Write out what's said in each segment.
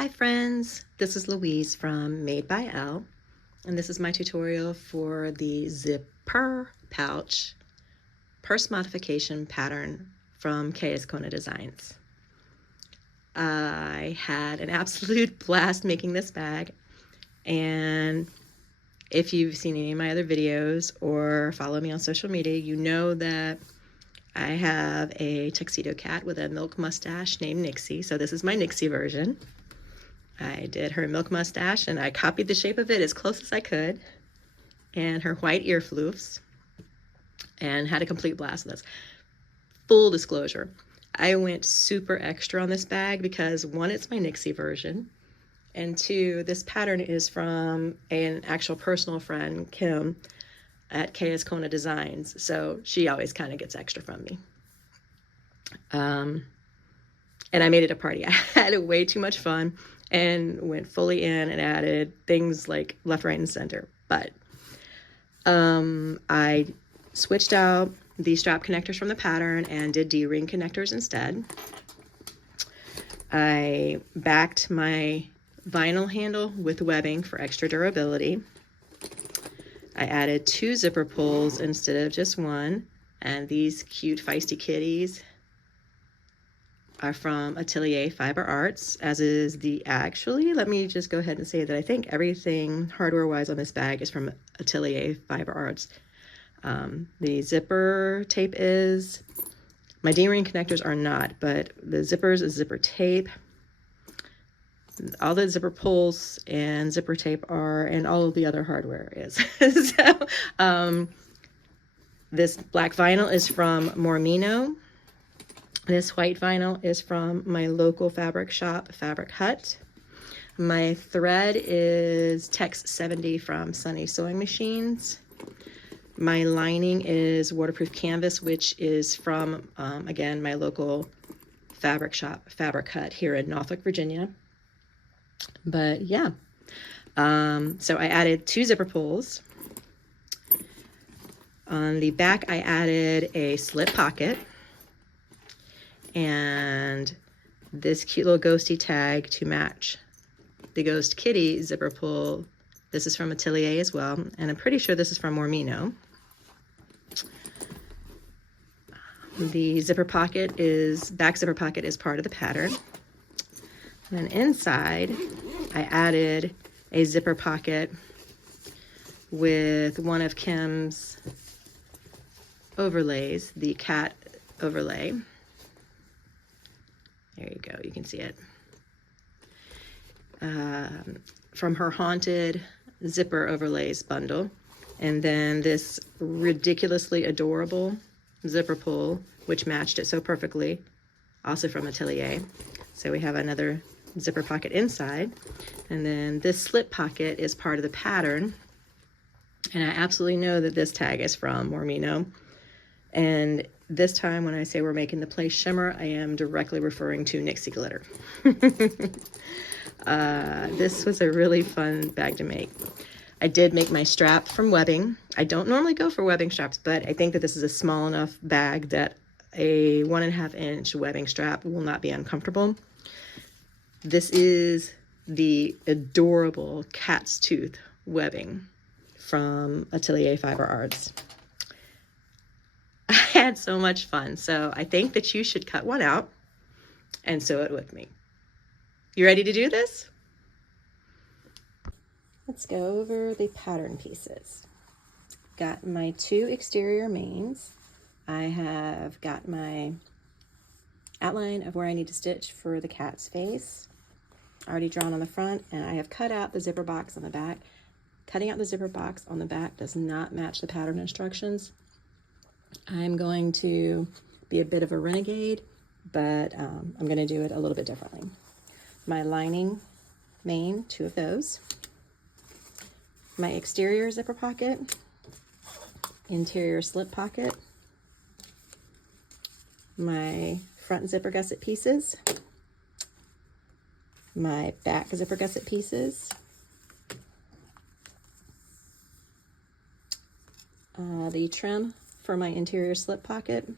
Hi friends, this is Louise from Made by Elle, and this is my tutorial for the Zip-Purr Pouch Purse Modification pattern from K.Azcona Designs. I had an absolute blast making this bag, and if you've seen any of my other videos or follow me on social media, you know that I have a tuxedo cat with a milk mustache named Nixie, so this is my Nixie version. I did her milk mustache and I copied the shape of it as close as I could, and her white ear floofs, and had a complete blast with this. Full disclosure, I went super extra on this bag because one, it's my Nixie version, and two, this pattern is from an actual personal friend, Kim, at K.Azcona Designs, so she always kind of gets extra from me. And I made it a party. I had way too much fun and went fully in and added things like left, right, and center. But I switched out the strap connectors from the pattern and did D-ring connectors instead. I backed my vinyl handle with webbing for extra durability. I added 2 zipper pulls instead of just one, and these cute feisty kitties are from Atelier Fiber Arts, as is let me just go ahead and say that I think everything hardware-wise on this bag is from Atelier Fiber Arts. The zipper tape is, my D-ring connectors are not, but the zippers is zipper tape. All the zipper pulls and zipper tape are, and all of the other hardware is. So, this black vinyl is from MoreMeKnow. This white vinyl is from my local fabric shop, Fabric Hut. My thread is Tex 70 from Sunny Sewing Machines. My lining is waterproof canvas, which is from, again, my local fabric shop, Fabric Hut, here in Norfolk, Virginia. But yeah, so I added 2 zipper pulls. On the back, I added a slip pocket and this cute little ghosty tag to match the Ghost Kitty zipper pull. This is from Atelier as well, and I'm pretty sure this is from MoreMeKnow. The zipper pocket back zipper pocket is part of the pattern. And then inside, I added a zipper pocket with one of Kim's overlays, the cat overlay. There you go, you can see it. From her Haunted zipper overlays bundle. And then this ridiculously adorable zipper pull, which matched it so perfectly, also from Atelier. So we have another zipper pocket inside, and then this slip pocket is part of the pattern, and I absolutely know that this tag is from MoreMeKnow. And this time when I say we're making the place shimmer, I am directly referring to Nixie glitter. This was a really fun bag to make. I did make my strap from webbing. I don't normally go for webbing straps, but I think that this is a small enough bag that a 1.5 inch webbing strap will not be uncomfortable. This is the adorable cat's tooth webbing from Atelier Fiber Arts. I had so much fun, so I think that you should cut one out and sew it with me. You ready to do this? Let's go over the pattern pieces. Got my 2 exterior mains. I have got my outline of where I need to stitch for the cat's face already drawn on the front, and I have cut out the zipper box on the back. Cutting out the zipper box on the back does not match the pattern instructions. I'm going to be a bit of a renegade, but I'm going to do it a little bit differently. My lining main, 2 of those. My exterior zipper pocket, interior slip pocket, my front zipper gusset pieces, my back zipper gusset pieces, the trim for my interior slip pocket.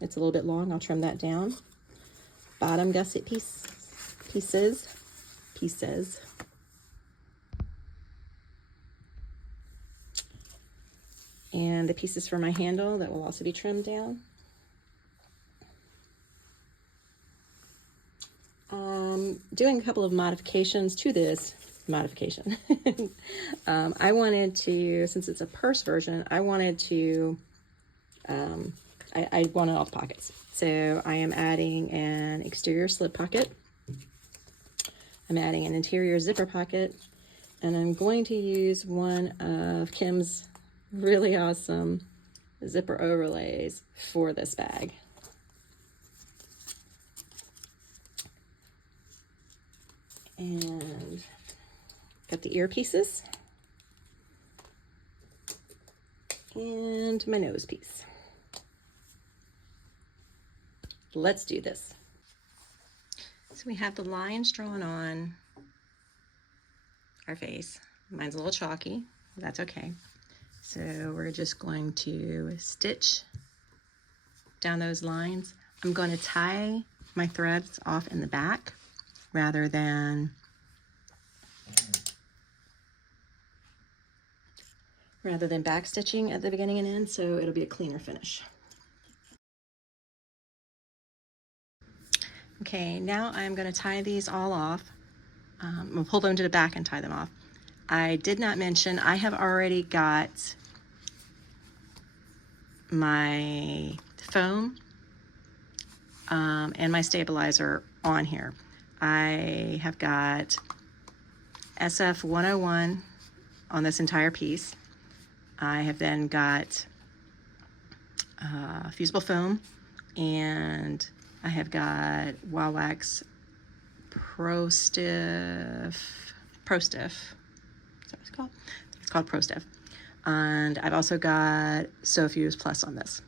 It's a little bit long, I'll trim that down. Bottom gusset pieces, pieces. And the pieces for my handle that will also be trimmed down. Doing a couple of modifications to this modification. I wanted to, since it's a purse version, I wanted to, I wanted all the pockets. So I am adding an exterior slip pocket. I'm adding an interior zipper pocket. And I'm going to use one of Kim's really awesome zipper overlays for this bag. And got the earpieces and my nose piece. Let's do this. So we have the lines drawn on our face. Mine's a little chalky, that's okay. So we're just going to stitch down those lines. I'm going to tie my threads off in the back rather than back stitching at the beginning and end, so it'll be a cleaner finish. Okay, now I'm going to tie these all off. We'll pull them to the back and tie them off. I did not mention I have already got my foam and my stabilizer on here. I have got SF 101 on this entire piece. I have then got fusible foam, and I have got Wax Pro Stiff. Is that what it's called? It's called Pro Stiff. And I've also got SoFuse Plus on this.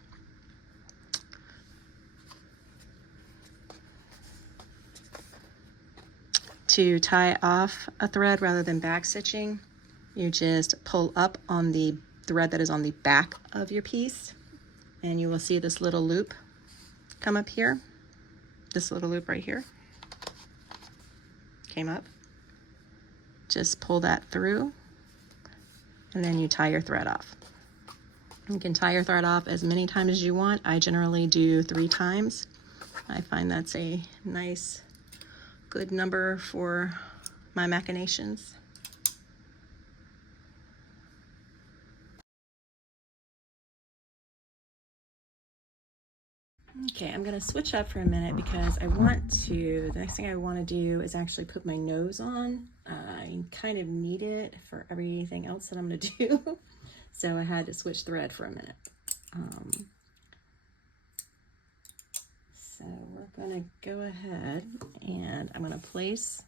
To tie off a thread rather than back stitching, you just pull up on the thread that is on the back of your piece, and you will see this little loop come up here. This little loop right here came up. Just pull that through, and then you tie your thread off. You can tie your thread off as many times as you want. I generally do 3 times. I find that's a nice, good number for my machinations. Okay, I'm gonna switch up for a minute because the next thing I want to do is actually put my nose on. I kind of need it for everything else that I'm gonna do. So I had to switch thread for a minute. So we're gonna go ahead and I'm gonna place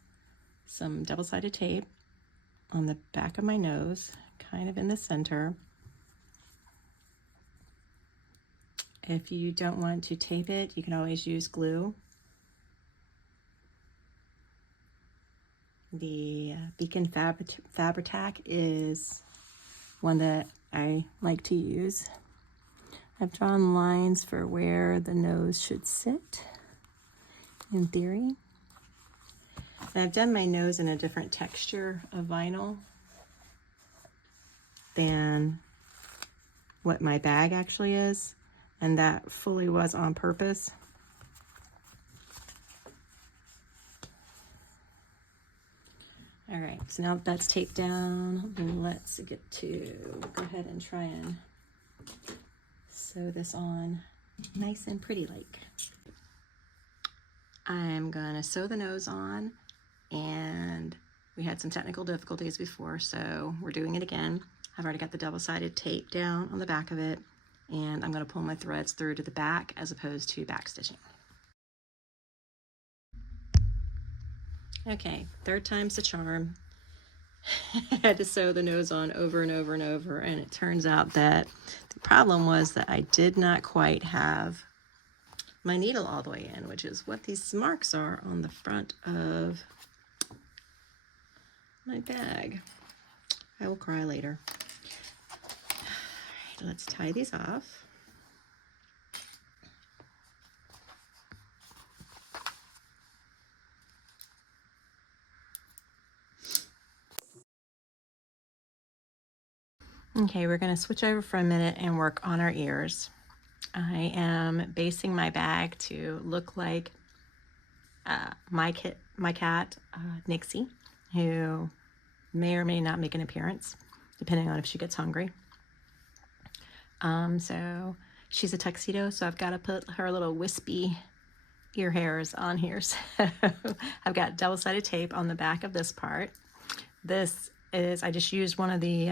some double-sided tape on the back of my nose, kind of in the center. If you don't want to tape it, you can always use glue. The Beacon Fabri-Tac is one that I like to use. I've drawn lines for where the nose should sit, in theory. And I've done my nose in a different texture of vinyl than what my bag actually is. And that fully was on purpose. All right, so now that's taped down, let's get to go ahead and try and sew this on nice and pretty like. I'm gonna sew the nose on, and we had some technical difficulties before, so we're doing it again. I've already got the double-sided tape down on the back of it, and I'm going to pull my threads through to the back as opposed to back stitching. Okay, 3rd time's the charm. I had to sew the nose on over and over and over, and it turns out that the problem was that I did not quite have my needle all the way in, which is what these marks are on the front of my bag. I will cry later. All right, let's tie these off. Okay, we're gonna switch over for a minute and work on our ears. I am basing my bag to look like my cat, Nixie, who may or may not make an appearance, depending on if she gets hungry. So she's a tuxedo, so I've got to put her little wispy ear hairs on here. So I've got double-sided tape on the back of this part. This is, I just used one of the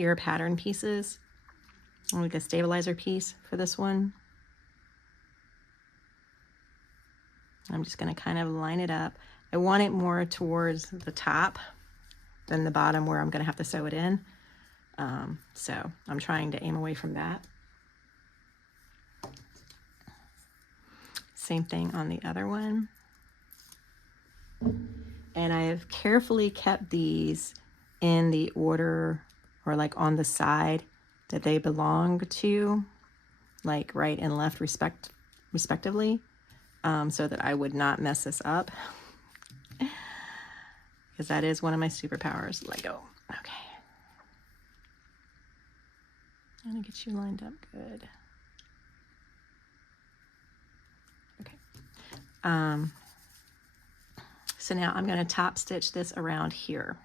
ear pattern pieces, like a stabilizer piece for this one. I'm just going to kind of line it up. I want it more towards the top than the bottom where I'm going to have to sew it in. So I'm trying to aim away from that. Same thing on the other one. And I have carefully kept these in the order, or like on the side that they belong to, like right and left respectively, so that I would not mess this up, because that is one of my superpowers, Lego. Okay. I'm gonna get you lined up good. Okay. So now I'm gonna top stitch this around here.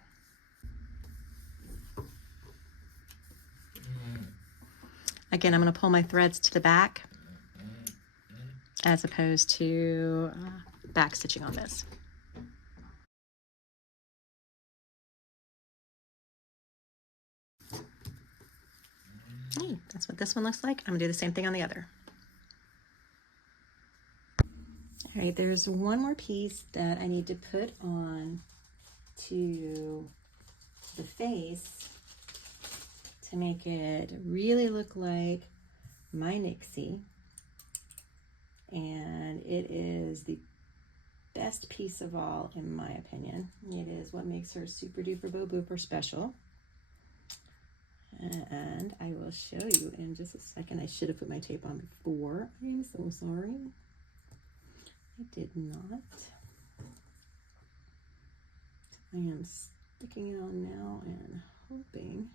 Again, I'm gonna pull my threads to the back as opposed to back stitching on this. Hey, that's what this one looks like. I'm gonna do the same thing on the other. All right, there's one more piece that I need to put on to the face to make it really look like my Nixie. And it is the best piece of all, in my opinion. It is what makes her super duper bo booper special. And I will show you in just a second. I should have put my tape on before. I am so sorry. I did not. I am sticking it on now and hoping.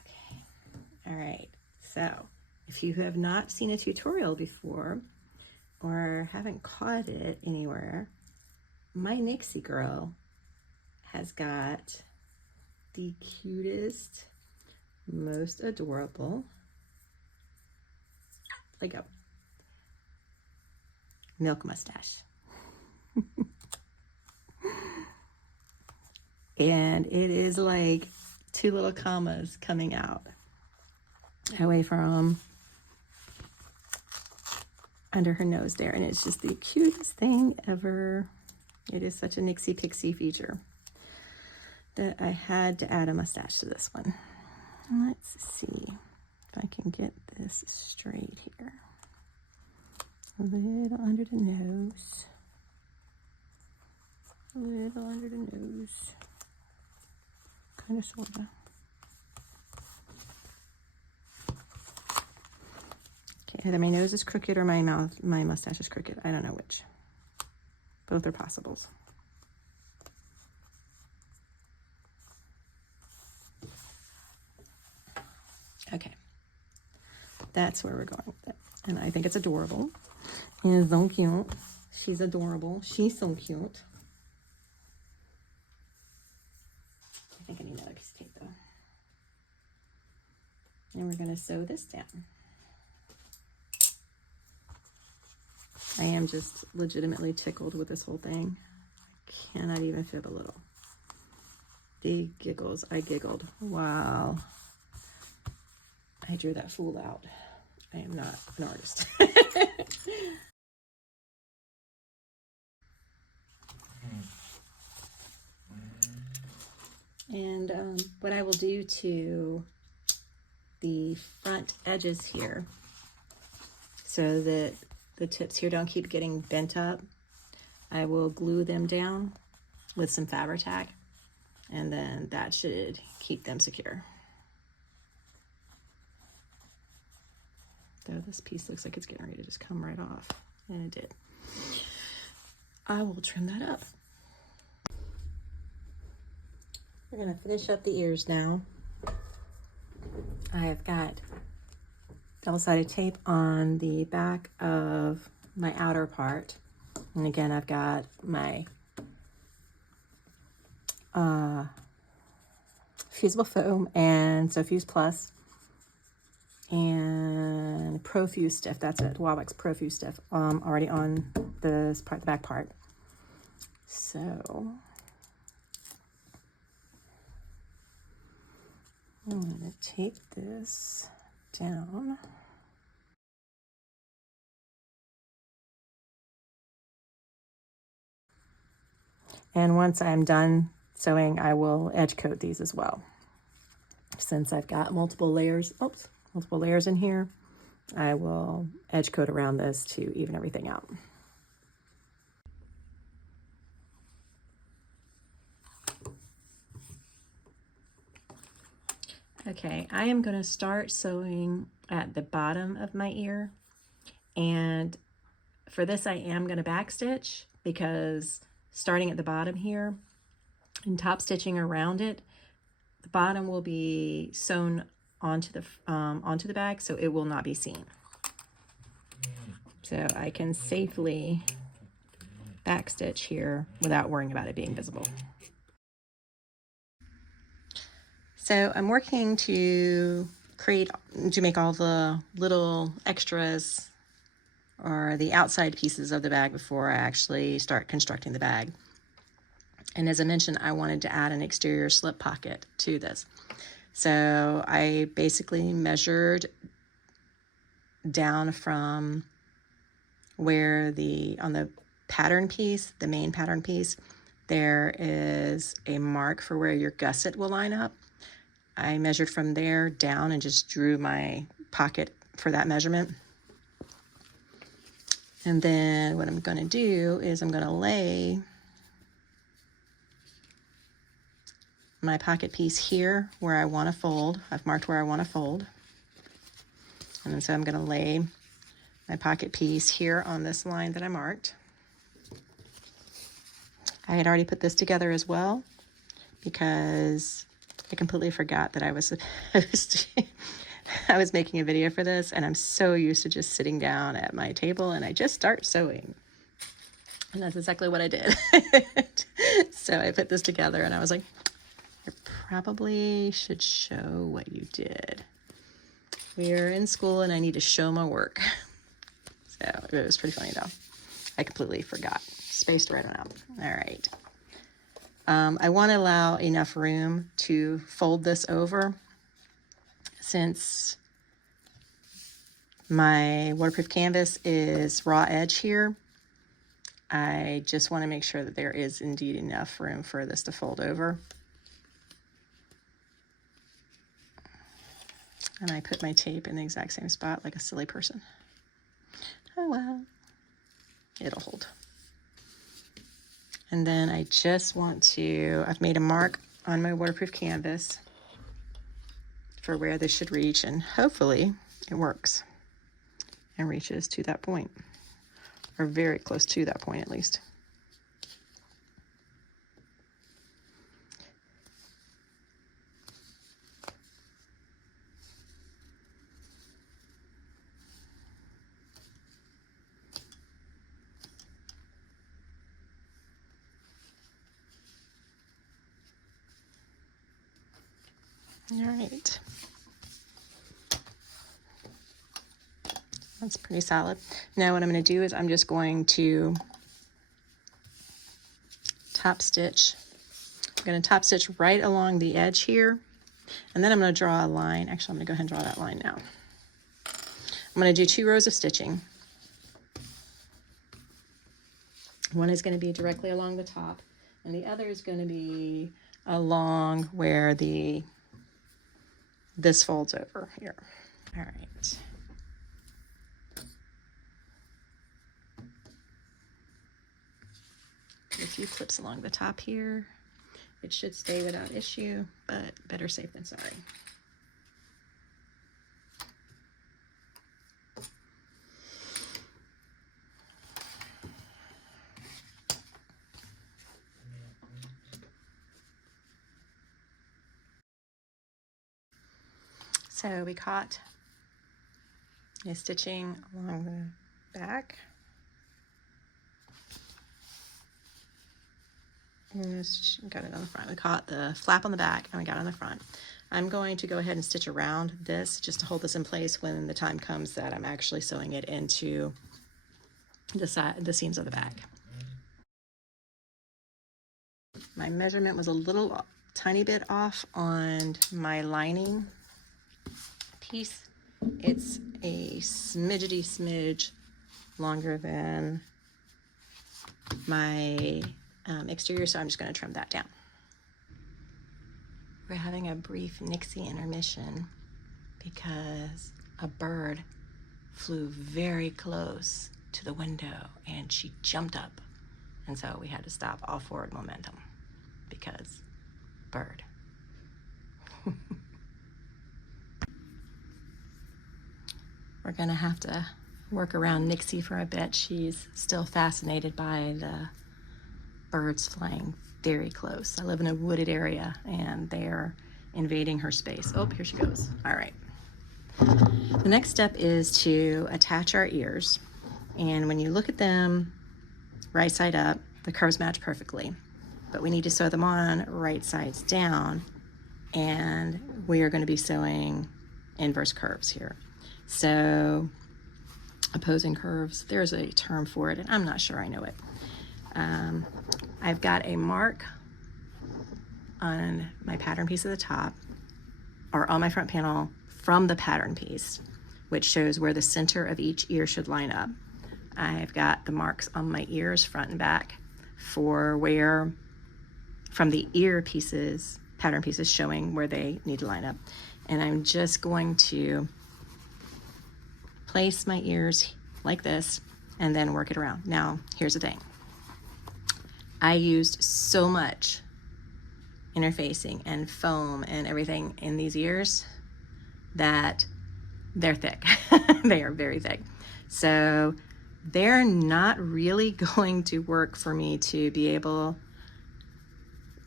Okay. All right. So if you have not seen a tutorial before or haven't caught it anywhere, my Nixie girl has got the cutest, most adorable Lego milk mustache. And it is like two little commas coming out away from under her nose there, and it's just the cutest thing ever. It is such a Nixie Pixie feature that I had to add a mustache to this one. Let's see if I can get this straight here. A little under the nose. A little under the nose. Kind of, sort of. Okay, either my nose is crooked or my mustache is crooked. I don't know which. Both are possibles. Okay, that's where we're going with it. And I think it's adorable. And so cute. She's adorable. She's so cute. I think I need another piece of tape though. And we're going to sew this down. I am just legitimately tickled with this whole thing. I cannot even fib a little. The giggles. I giggled. Wow. I drew that fool out. I am not an artist. And what I will do to the front edges here, so that the tips here don't keep getting bent up, I will glue them down with some Fabri-Tac, and then that should keep them secure. Though this piece looks like it's getting ready to just come right off, and it did. I will trim that up. We're gonna finish up the ears now. I have got double-sided tape on the back of my outer part. And again, I've got my fusible foam and SoFuse Plus and ProFuse Stiff. That's it, Wawex ProFuse Stiff, already on this part, the back part. So I'm going to tape this down. And once I'm done sewing, I will edge coat these as well. Since I've got multiple layers in here, I will edge coat around this to even everything out. Okay, I am going to start sewing at the bottom of my ear, and for this I am going to backstitch, because starting at the bottom here and top stitching around it, the bottom will be sewn onto the bag, so it will not be seen. So I can safely backstitch here without worrying about it being visible. So I'm working to make all the little extras or the outside pieces of the bag before I actually start constructing the bag. And as I mentioned, I wanted to add an exterior slip pocket to this. So I basically measured down from where on the pattern piece, the main pattern piece, there is a mark for where your gusset will line up. I measured from there down and just drew my pocket for that measurement. And then what I'm going to do is I'm going to lay my pocket piece here where I want to fold. I've marked where I want to fold. And then so I'm going to lay my pocket piece here on this line that I marked. I had already put this together as well because I completely forgot that I was supposed to I was making a video for this, and I'm so used to just sitting down at my table and I just start sewing. And that's exactly what I did. So I put this together and I was like, I probably should show what you did. We're in school and I need to show my work. So it was pretty funny though. I completely forgot. Spaced right on out. All right. I want to allow enough room to fold this over. Since my waterproof canvas is raw edge here, I just want to make sure that there is indeed enough room for this to fold over. And I put my tape in the exact same spot like a silly person. Oh well, it'll hold. And then I just want to, I've made a mark on my waterproof canvas for where this should reach, and hopefully it works and reaches to that point, or very close to that point at least. All right. That's pretty solid. Now what I'm going to do is I'm just going to top stitch. I'm going to top stitch right along the edge here, and then I'm going to draw a line. Actually, I'm going to go ahead and draw that line now. I'm going to do 2 rows of stitching. One is going to be directly along the top, and the other is going to be along where this folds over here. All right. Put a few clips along the top here. It should stay without issue, but better safe than sorry. So we caught a stitching along the back. And got it on the front. We caught the flap on the back and we got it on the front. I'm going to go ahead and stitch around this just to hold this in place when the time comes that I'm actually sewing it into the seams of the bag. My measurement was a little tiny bit off on my lining piece. It's a smidgety smidge longer than my exterior, so I'm just going to trim that down. We're having a brief Nixie intermission because a bird flew very close to the window and she jumped up, and so we had to stop all forward momentum because bird. We're gonna have to work around Nixie for a bit. She's still fascinated by the birds flying very close. I live in a wooded area and they're invading her space. Oh, here she goes. All right. The next step is to attach our ears. And when you look at them right side up, the curves match perfectly. But we need to sew them on right sides down. And we are going to be sewing inverse curves here. So opposing curves, there's a term for it and I'm not sure I know it. I've got a mark on my pattern piece at the top, or on my front panel from the pattern piece, which shows where the center of each ear should line up. I've got the marks on my ears, front and back, for where, from the ear pieces, pattern pieces, showing where they need to line up. And I'm just going to place my ears like this and then work it around. Now, here's the thing. I used so much interfacing and foam and everything in these ears that they're thick. They are very thick. So they're not really going to work for me to be able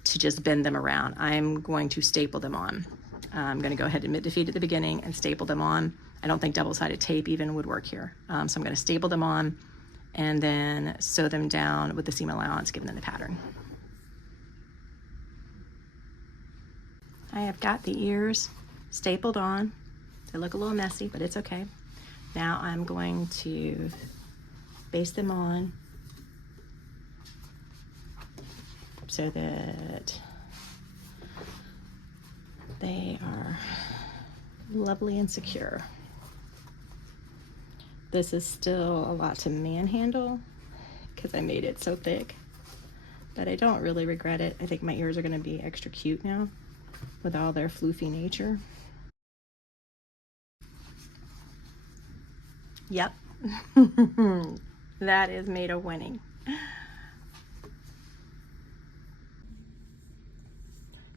to just bend them around. I'm going to staple them on. I'm going to go ahead and mid-defeat at the beginning and staple them on. I don't think double-sided tape even would work here. So I'm going to staple them on and then sew them down with the seam allowance given in the pattern. I have got the ears stapled on. They look a little messy, but it's okay. Now I'm going to baste them on so that they are lovely and secure. This is still a lot to manhandle because I made it so thick, but I don't really regret it. I think my ears are going to be extra cute now with all their floofy nature. Yep, that is made of winning.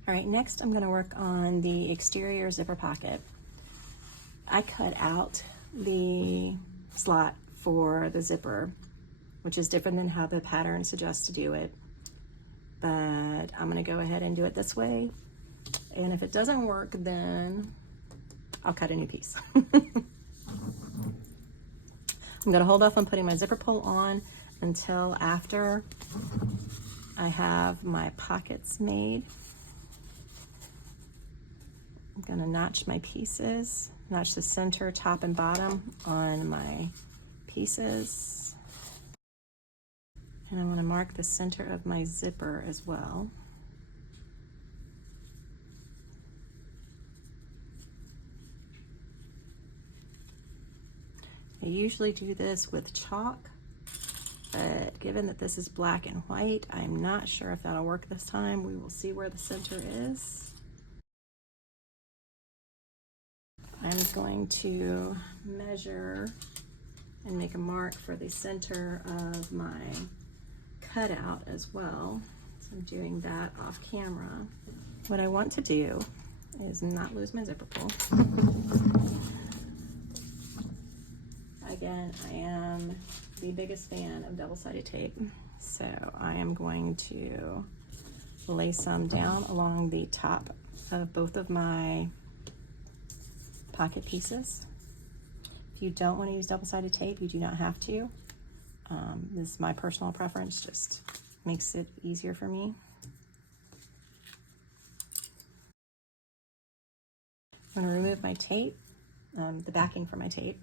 All right, next I'm going to work on the exterior zipper pocket. I cut out the slot for the zipper, which is different than how the pattern suggests to do it, but I'm going to go ahead and do it this way, and if it doesn't work, then I'll cut a new piece. I'm going to hold off on putting my zipper pull on until after I have my pockets made. I'm going to notch my pieces, notch the center, top, and bottom on my pieces. And I want to mark the center of my zipper as well. I usually do this with chalk, but given that this is black and white, I'm not sure if that'll work this time. We will see where the center is. I'm going to measure and make a mark for the center of my cutout as well. So I'm doing that off camera. What I want to do is not lose my zipper pull. Again, I am the biggest fan of double-sided tape, so I am going to lay some down along the top of both of my pocket pieces. If you don't want to use double-sided tape, you do not have to. This is my personal preference, just makes it easier for me. I'm going to remove my tape, the backing for my tape,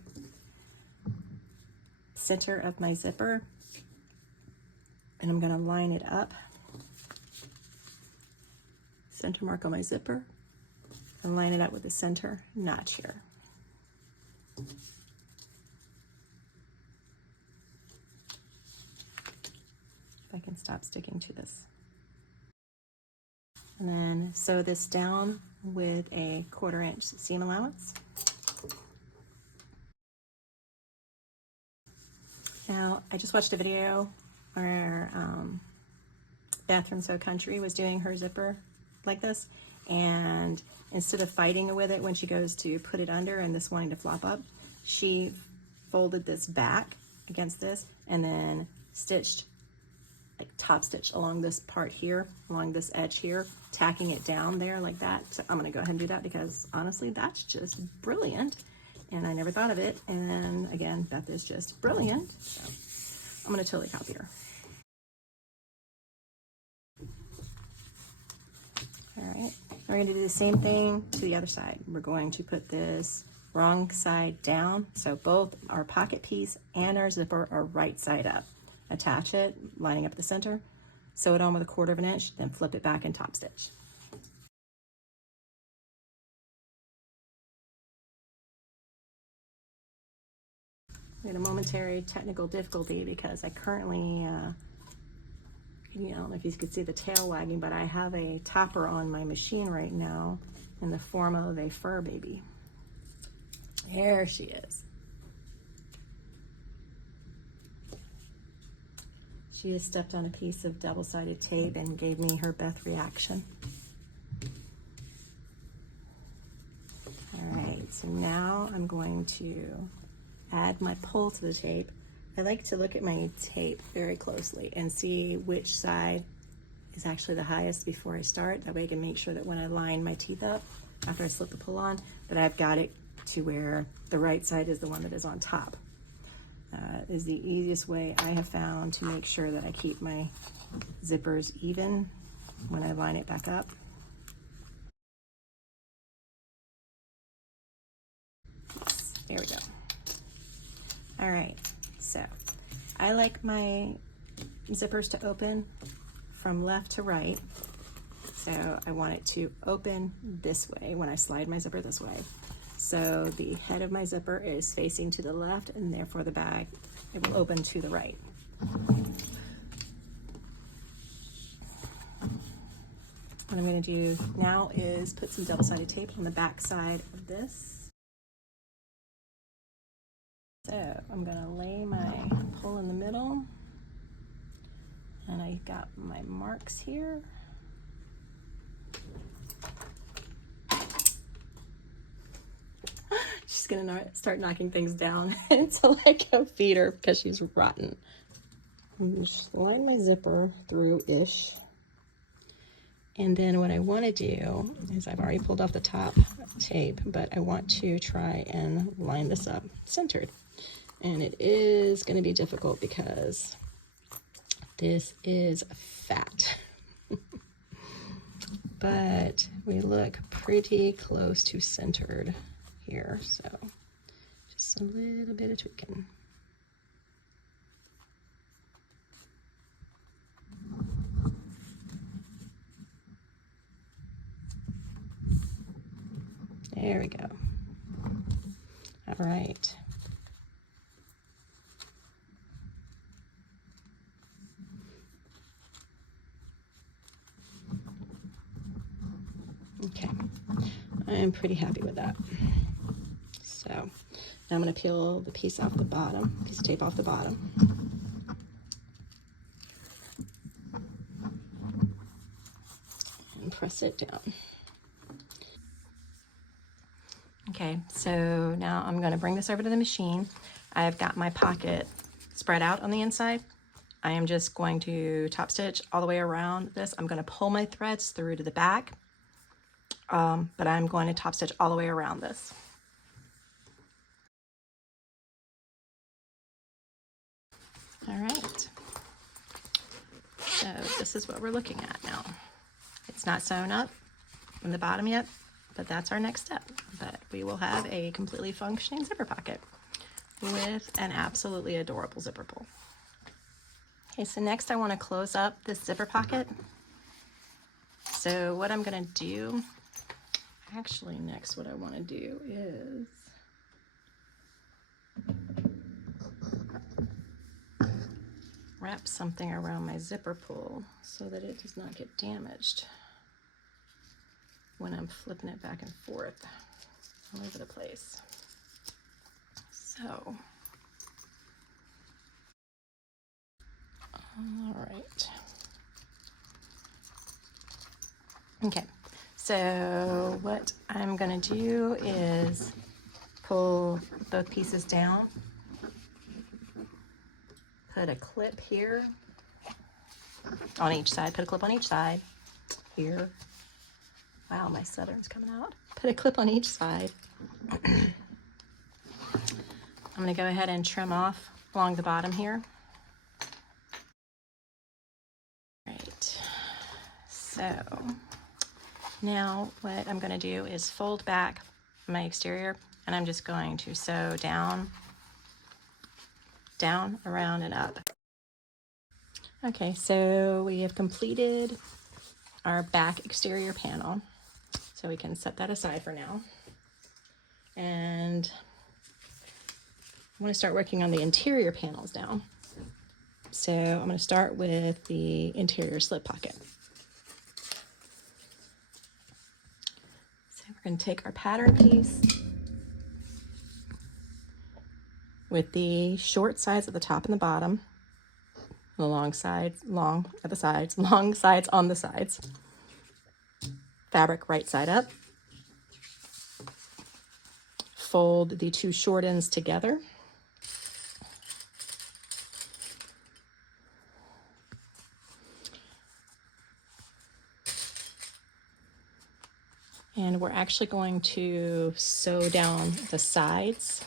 center of my zipper, and I'm going to line it up. Center mark on my zipper, and line it up with the center notch here. If I can stop sticking to this. And then sew this down with a 1/4 inch seam allowance. Now, I just watched a video where Bathroom So Country was doing her zipper like this, and instead of fighting with it when she goes to put it under and this wanting to flop up, she folded this back against this and then stitched, like top stitch along this part here, along this edge here, tacking it down there like that. So I'm gonna go ahead and do that because honestly, that's just brilliant. And I never thought of it. And again, Beth is just brilliant. So I'm gonna totally copy her. All right, we're going to do the same thing to the other side. We're going to put this wrong side down, so both our pocket piece and our zipper are right side up. Attach it, lining up the center, sew it on with a 1/4 inch, then flip it back and top stitch. We had a momentary technical difficulty because I currently I don't know if you could see the tail wagging, but I have a topper on my machine right now in the form of a fur baby. There she is. She has stepped on a piece of double-sided tape and gave me her Beth reaction. All right, so now I'm going to add my pull to the tape. I like to look at my tape very closely and see which side is actually the highest before I start. That way I can make sure that when I line my teeth up, after I slip the pull on, that I've got it to where the right side is the one that is on top. Is the easiest way I have found to make sure that I keep my zippers even when I line it back up. Yes, there we go. All right. So I like my zippers to open from left to right. So I want it to open this way when I slide my zipper this way. So the head of my zipper is facing to the left and therefore the bag, it will open to the right. What I'm going to do now is put some double-sided tape on the back side of this. So I'm going to lay my pull in the middle, and I got my marks here. She's going to start knocking things down until I can feed her because she's rotten. I'm just line my zipper through-ish. And then what I want to do is I've already pulled off the top tape, but I want to try and line this up centered. And it is going to be difficult because this is fat. But we look pretty close to centered here, so just a little bit of tweaking. There we go. All right. Okay, I'm pretty happy with that. So now I'm going to peel the piece off the bottom, piece of tape off the bottom. And press it down. Okay, so now I'm going to bring this over to the machine. I've got my pocket spread out on the inside. I am just going to top stitch all the way around this. I'm going to pull my threads through to the back, but I'm going to top stitch all the way around this. All right. So this is what we're looking at now. It's not sewn up in the bottom yet, but that's our next step. But we will have a completely functioning zipper pocket with an absolutely adorable zipper pull. Okay, so next I want to close up this zipper pocket. So what I'm going to do, actually next what I want to do is wrap something around my zipper pull so that it does not get damaged when I'm flipping it back and forth all over the place. So, all right. Okay, so what I'm gonna do is pull both pieces down, put a clip here on each side, put a clip on each side here. Wow, my southern's coming out. Put a clip on each side. I'm gonna go ahead and trim off along the bottom here. Right, so now what I'm gonna do is fold back my exterior, and I'm just going to sew down, around, and up. Okay, so we have completed our back exterior panel. So we can set that aside for now. And I want to start working on the interior panels now. So I'm going to start with the interior slip pocket. So we're going to take our pattern piece with the short sides at the top and the bottom, the long sides, long at the sides, long sides on the sides. Fabric right side up. Fold the two short ends together. And we're actually going to sew down the sides.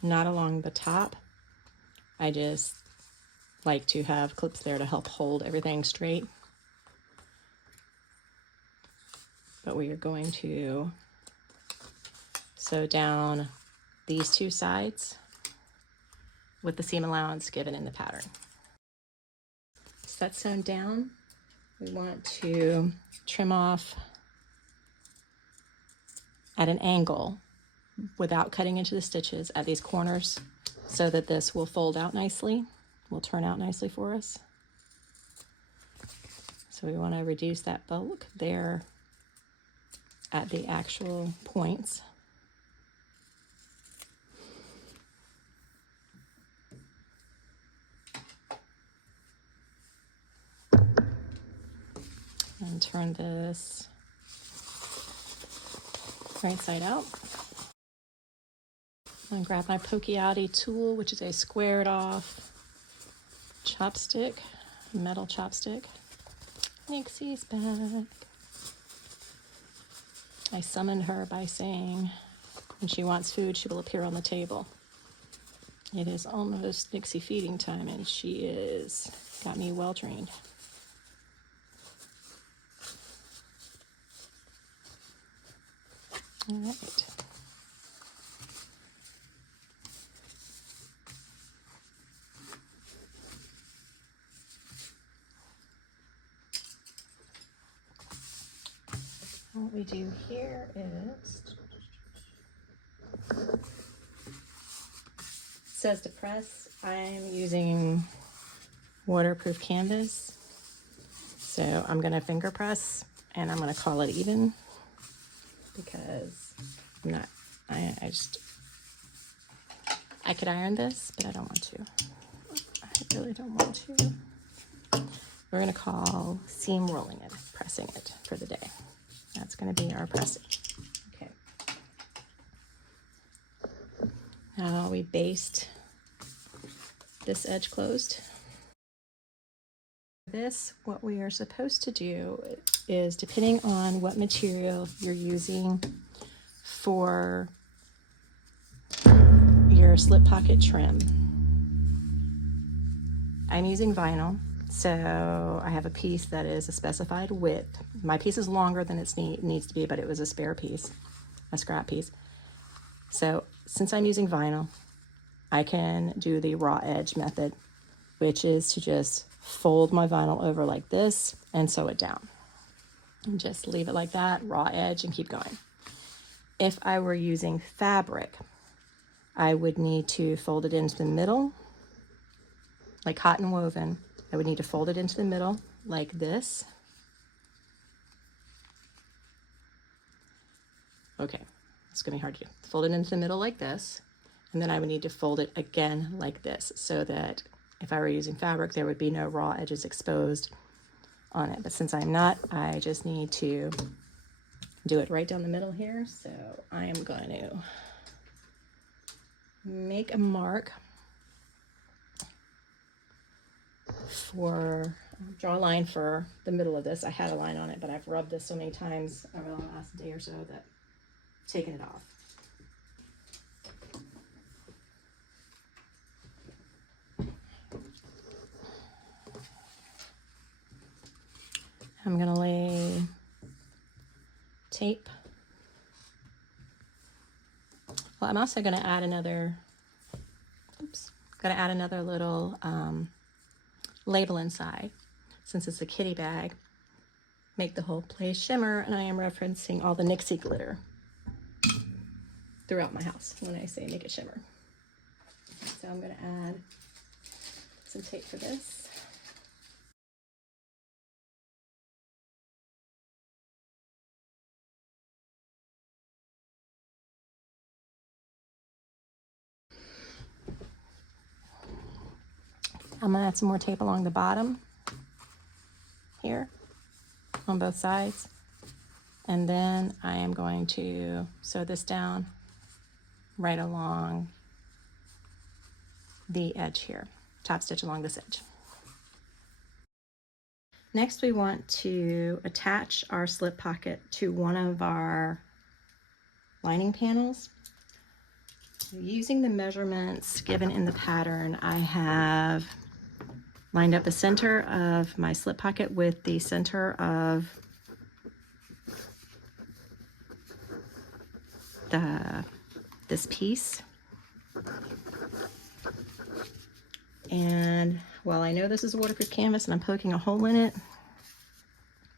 Not along the top. I just like to have clips there to help hold everything straight. But we are going to sew down these two sides with the seam allowance given in the pattern. So that's sewn down. We want to trim off at an angle without cutting into the stitches at these corners so that this will fold out nicely, will turn out nicely for us. So we want to reduce that bulk there at the actual points. And turn this right side out. I'm going to grab my Pokey-Outy tool, which is a squared off chopstick, metal chopstick. Nixie's back. I summoned her by saying when she wants food, she will appear on the table. It is almost Nixie feeding time, and she is got me well trained. All right. What we do here is, it says to press. I'm using waterproof canvas, so I'm going to finger press, and I'm going to call it even because I'm not, I could iron this, but I don't want to. I really don't want to. We're going to call seam rolling it, pressing it for the day. That's going to be our pressing. Okay. Now we baste this edge closed. This, what we are supposed to do is, depending on what material you're using for your slip pocket trim. I'm using vinyl, so I have a piece that is a specified width. My piece is longer than it needs to be, but it was a spare piece, a scrap piece. So since I'm using vinyl, I can do the raw edge method, which is to just fold my vinyl over like this and sew it down. And just leave it like that, raw edge, and keep going. If I were using fabric, I would need to fold it into the middle, like cotton woven. I would need to fold it into the middle like this. Okay, it's gonna be hard to do. Fold it into the middle like this, and then I would need to fold it again like this, so that if I were using fabric, there would be no raw edges exposed on it. But since I'm not, I just need to do it right down the middle here. So I am going to make a mark for, draw a line for the middle of this. I had a line on it, but I've rubbed this so many times over the last day or so that I've taken it off. I'm gonna lay tape. Well, I'm also gonna add another, little label inside. Since it's a kitty bag, make the whole place shimmer, and I am referencing all the Nixie glitter throughout my house when I say make it shimmer. So I'm gonna add some tape for this. I'm gonna add some more tape along the bottom here on both sides. And then I am going to sew this down right along the edge here, top stitch along this edge. Next, we want to attach our slip pocket to one of our lining panels. Using the measurements given in the pattern, I have lined up the center of my slip pocket with the center of this piece. And while I know this is a waterproof canvas and I'm poking a hole in it,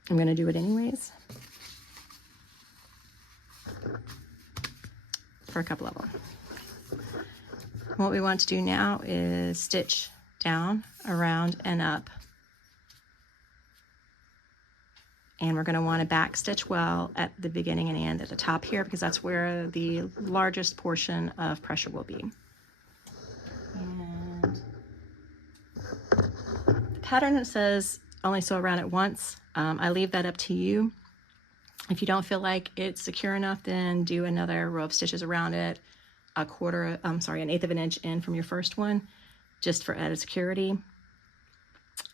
I'm going to do it anyways for a couple of them. What we want to do now is stitch down, around, and up. And we're going to want to back stitch well at the beginning and end at the top here, because that's where the largest portion of pressure will be. And the pattern says only sew around it once. I leave that up to you. If you don't feel like it's secure enough, then do another row of stitches around it, an 1/8 of an inch in from your first one, just for added security.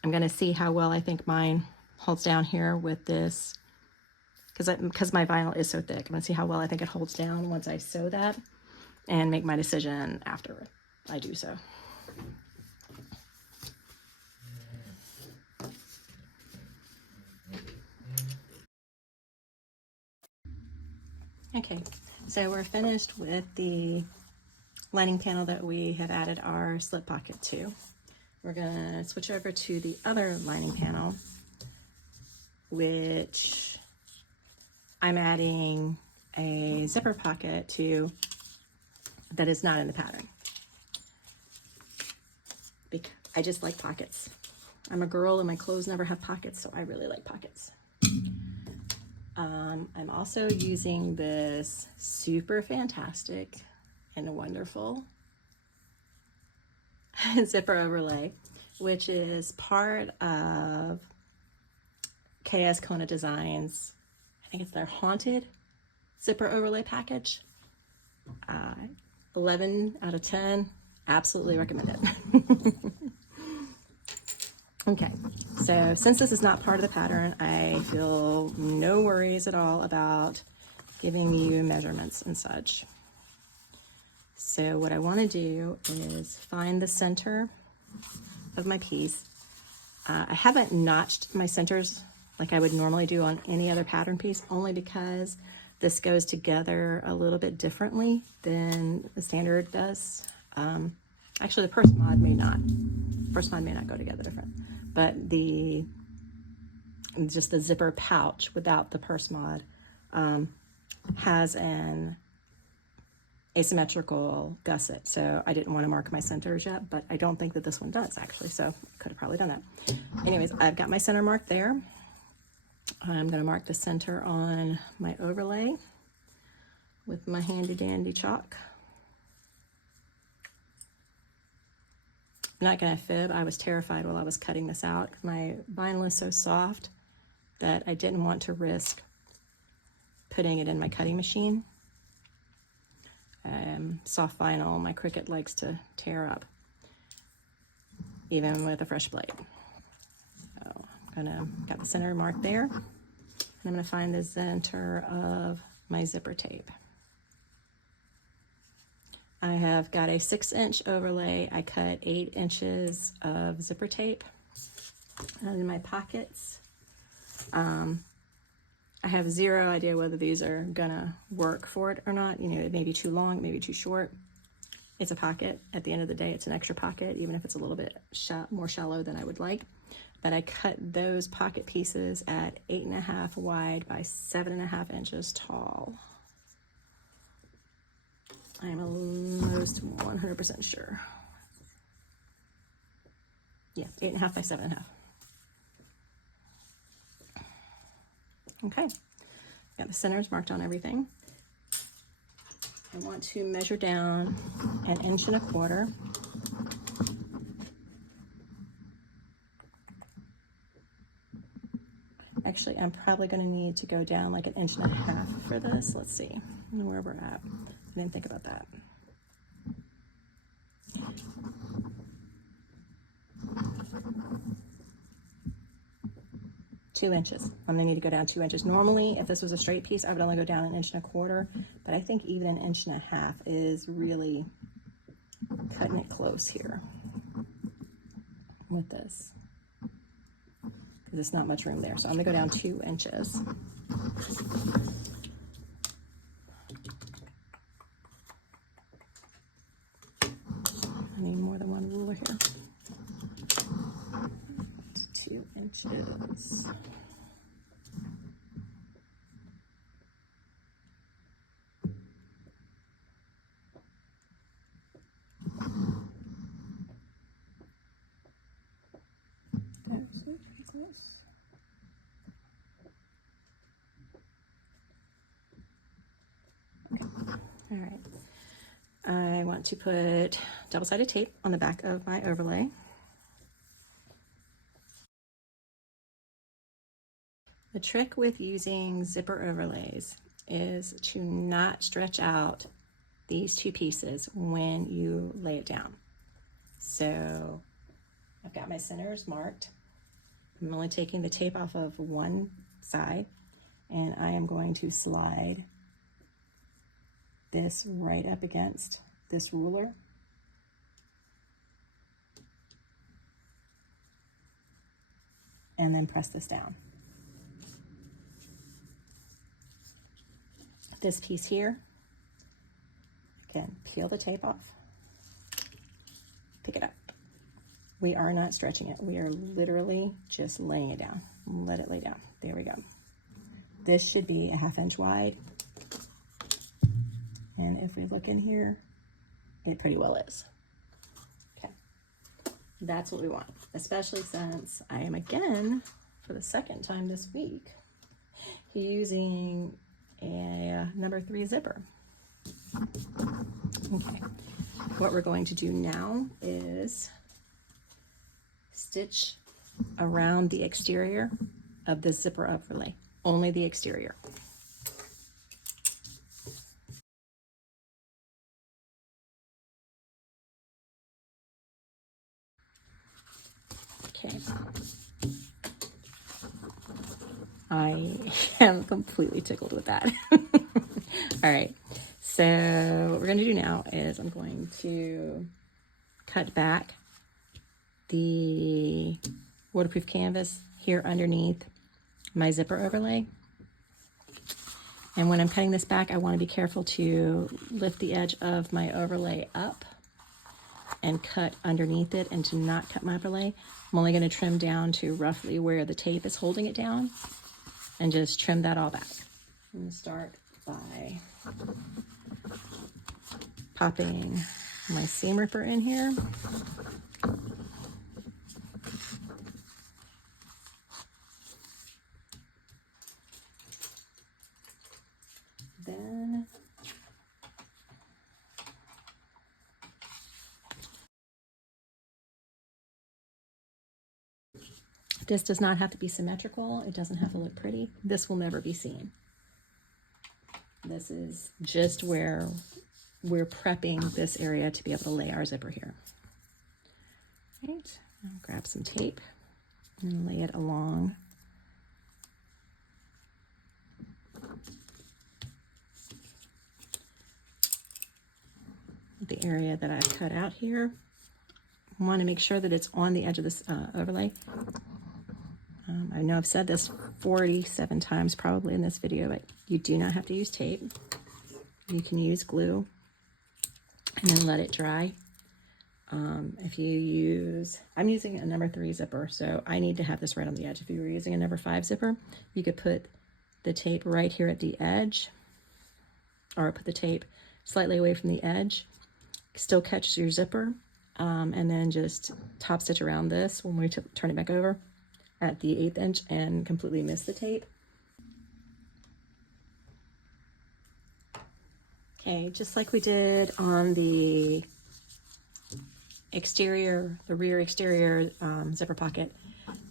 I'm going to see how well I think mine holds down here with this, because my vinyl is so thick. I'm going to see how well I think it holds down once I sew that, and make my decision after I do so. Okay, so we're finished with the lining panel that we have added our slip pocket to. We're gonna switch over to the other lining panel, which I'm adding a zipper pocket to that is not in the pattern. Because I just like pockets. I'm a girl and my clothes never have pockets, so I really like pockets. I'm also using this super fantastic and wonderful zipper overlay, which is part of K.Azcona Designs. I think it's their Haunted zipper overlay package. 11 out of 10, absolutely recommend it. Okay, so since this is not part of the pattern, I feel no worries at all about giving you measurements and such. So what I want to do is find the center of my piece. I haven't notched my centers like I would normally do on any other pattern piece, only because this goes together a little bit differently than the standard does. Actually, the purse mod may not. Purse mod may not go together different, but just the zipper pouch without the purse mod has an asymmetrical gusset. So I didn't want to mark my centers yet, but I don't think that this one does actually. So could have probably done that. Anyways, I've got my center marked there. I'm going to mark the center on my overlay with my handy dandy chalk. I'm not going to fib. I was terrified while I was cutting this out. My vinyl is so soft that I didn't want to risk putting it in my cutting machine. Soft vinyl, my Cricut likes to tear up, even with a fresh blade. So got the center marked there. And I'm gonna find the center of my zipper tape. I have got a 6-inch overlay. I cut 8 inches of zipper tape. And in my pockets, I have zero idea whether these are gonna work for it or not. You know, it may be too long, it may be too short. It's a pocket. At the end of the day, it's an extra pocket, even if it's a little bit more shallow than I would like. But I cut those pocket pieces at 8.5 wide by 7.5 inches tall. I am almost 100% sure. Yeah, 8.5 by 7.5. Okay, got the centers marked on everything. I want to measure down 1.25 inches. Actually, I'm probably going to need to go down like 1.5 inches for this. Let's see where we're at. I didn't think about that. Two inches. I'm gonna need to go down 2 inches. Normally, if this was a straight piece, I would only go down 1.25 inches, but I think even 1.5 inches is really cutting it close here with this, because there's not much room there. So I'm gonna go down 2 inches. I need more than one ruler here. 2 inches. That's pretty close. Okay. All right. I want to put double-sided tape on the back of my overlay. The trick with using zipper overlays is to not stretch out these two pieces when you lay it down. So I've got my centers marked. I'm only taking the tape off of one side, and I am going to slide this right up against this ruler. And then press this down. This piece here, again, peel the tape off, pick it up. We are not stretching it. We are literally just laying it down. Let it lay down. There we go. This should be 1/2 inch wide. And if we look in here, it pretty well is. Okay, that's what we want, especially since I am, again, for the second time this week, using a number 3 zipper. Okay, what we're going to do now is stitch around the exterior of the zipper overlay, only the exterior. Okay, I am completely tickled with that. All right, So what we're going to do now is I'm going to cut back the waterproof canvas here underneath my zipper overlay. And when I'm cutting this back, I want to be careful to lift the edge of my overlay up and cut underneath it and to not cut my overlay. I'm only going to trim down to roughly where the tape is holding it down and just trim that all back. I'm going to start by popping my seam ripper in here. Then this does not have to be symmetrical. It doesn't have to look pretty. This will never be seen. This is just where we're prepping this area to be able to lay our zipper here. Right, I'll grab some tape and lay it along the area that I've cut out here. I want to make sure that it's on the edge of this overlay. I know I've said this 47 times probably in this video, but you do not have to use tape. You can use glue and then let it dry. If you use, I'm using a number 3 zipper, so I need to have this right on the edge. If you were using a number 5 zipper, you could put the tape right here at the edge, or put the tape slightly away from the edge, still catch your zipper, and then just top stitch around this when we turn it back over at the 1/8 inch and completely miss the tape. Okay, just like we did on the exterior, the rear exterior zipper pocket,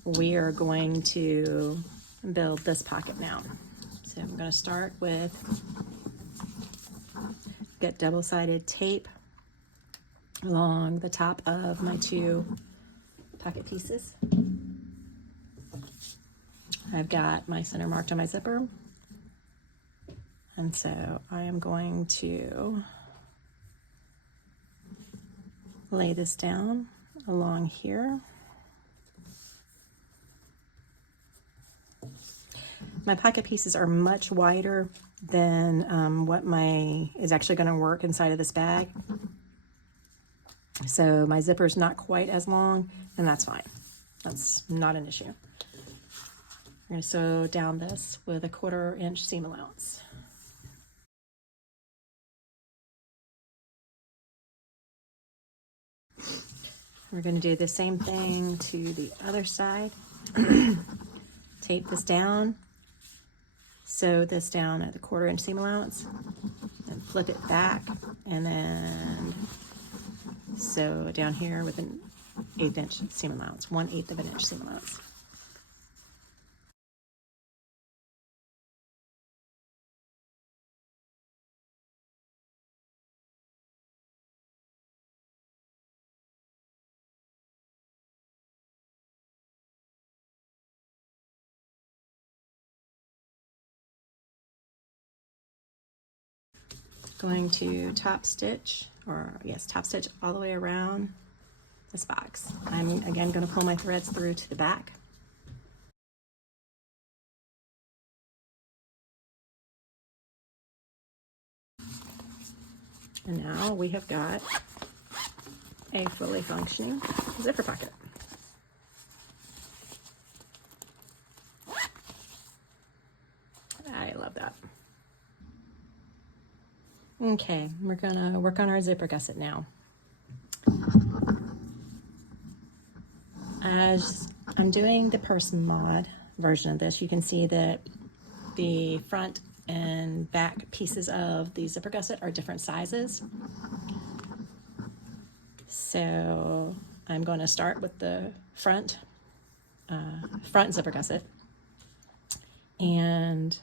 we are going to build this pocket now. So I'm going to start with, get double-sided tape along the top of my 2 pocket pieces. I've got my center marked on my zipper, and so I am going to lay this down along here. My pocket pieces are much wider than what is actually going to work inside of this bag. So my zipper is not quite as long, and that's fine. That's not an issue. I'm going to sew down this with a 1/4 inch seam allowance. We're going to do the same thing to the other side. Tape this down, sew this down at the 1/4 inch seam allowance, and flip it back, and then sew down here with an 1/8 inch seam allowance, 1/8 of an inch seam allowance. Going to top stitch all the way around this box. I'm again going to pull my threads through to the back. And now we have got a fully functioning zipper pocket. I love that. Okay, we're gonna work on our zipper gusset now. As I'm doing the purse mod version of this, you can see that the front and back pieces of the zipper gusset are different sizes. So I'm going to start with the front zipper gusset and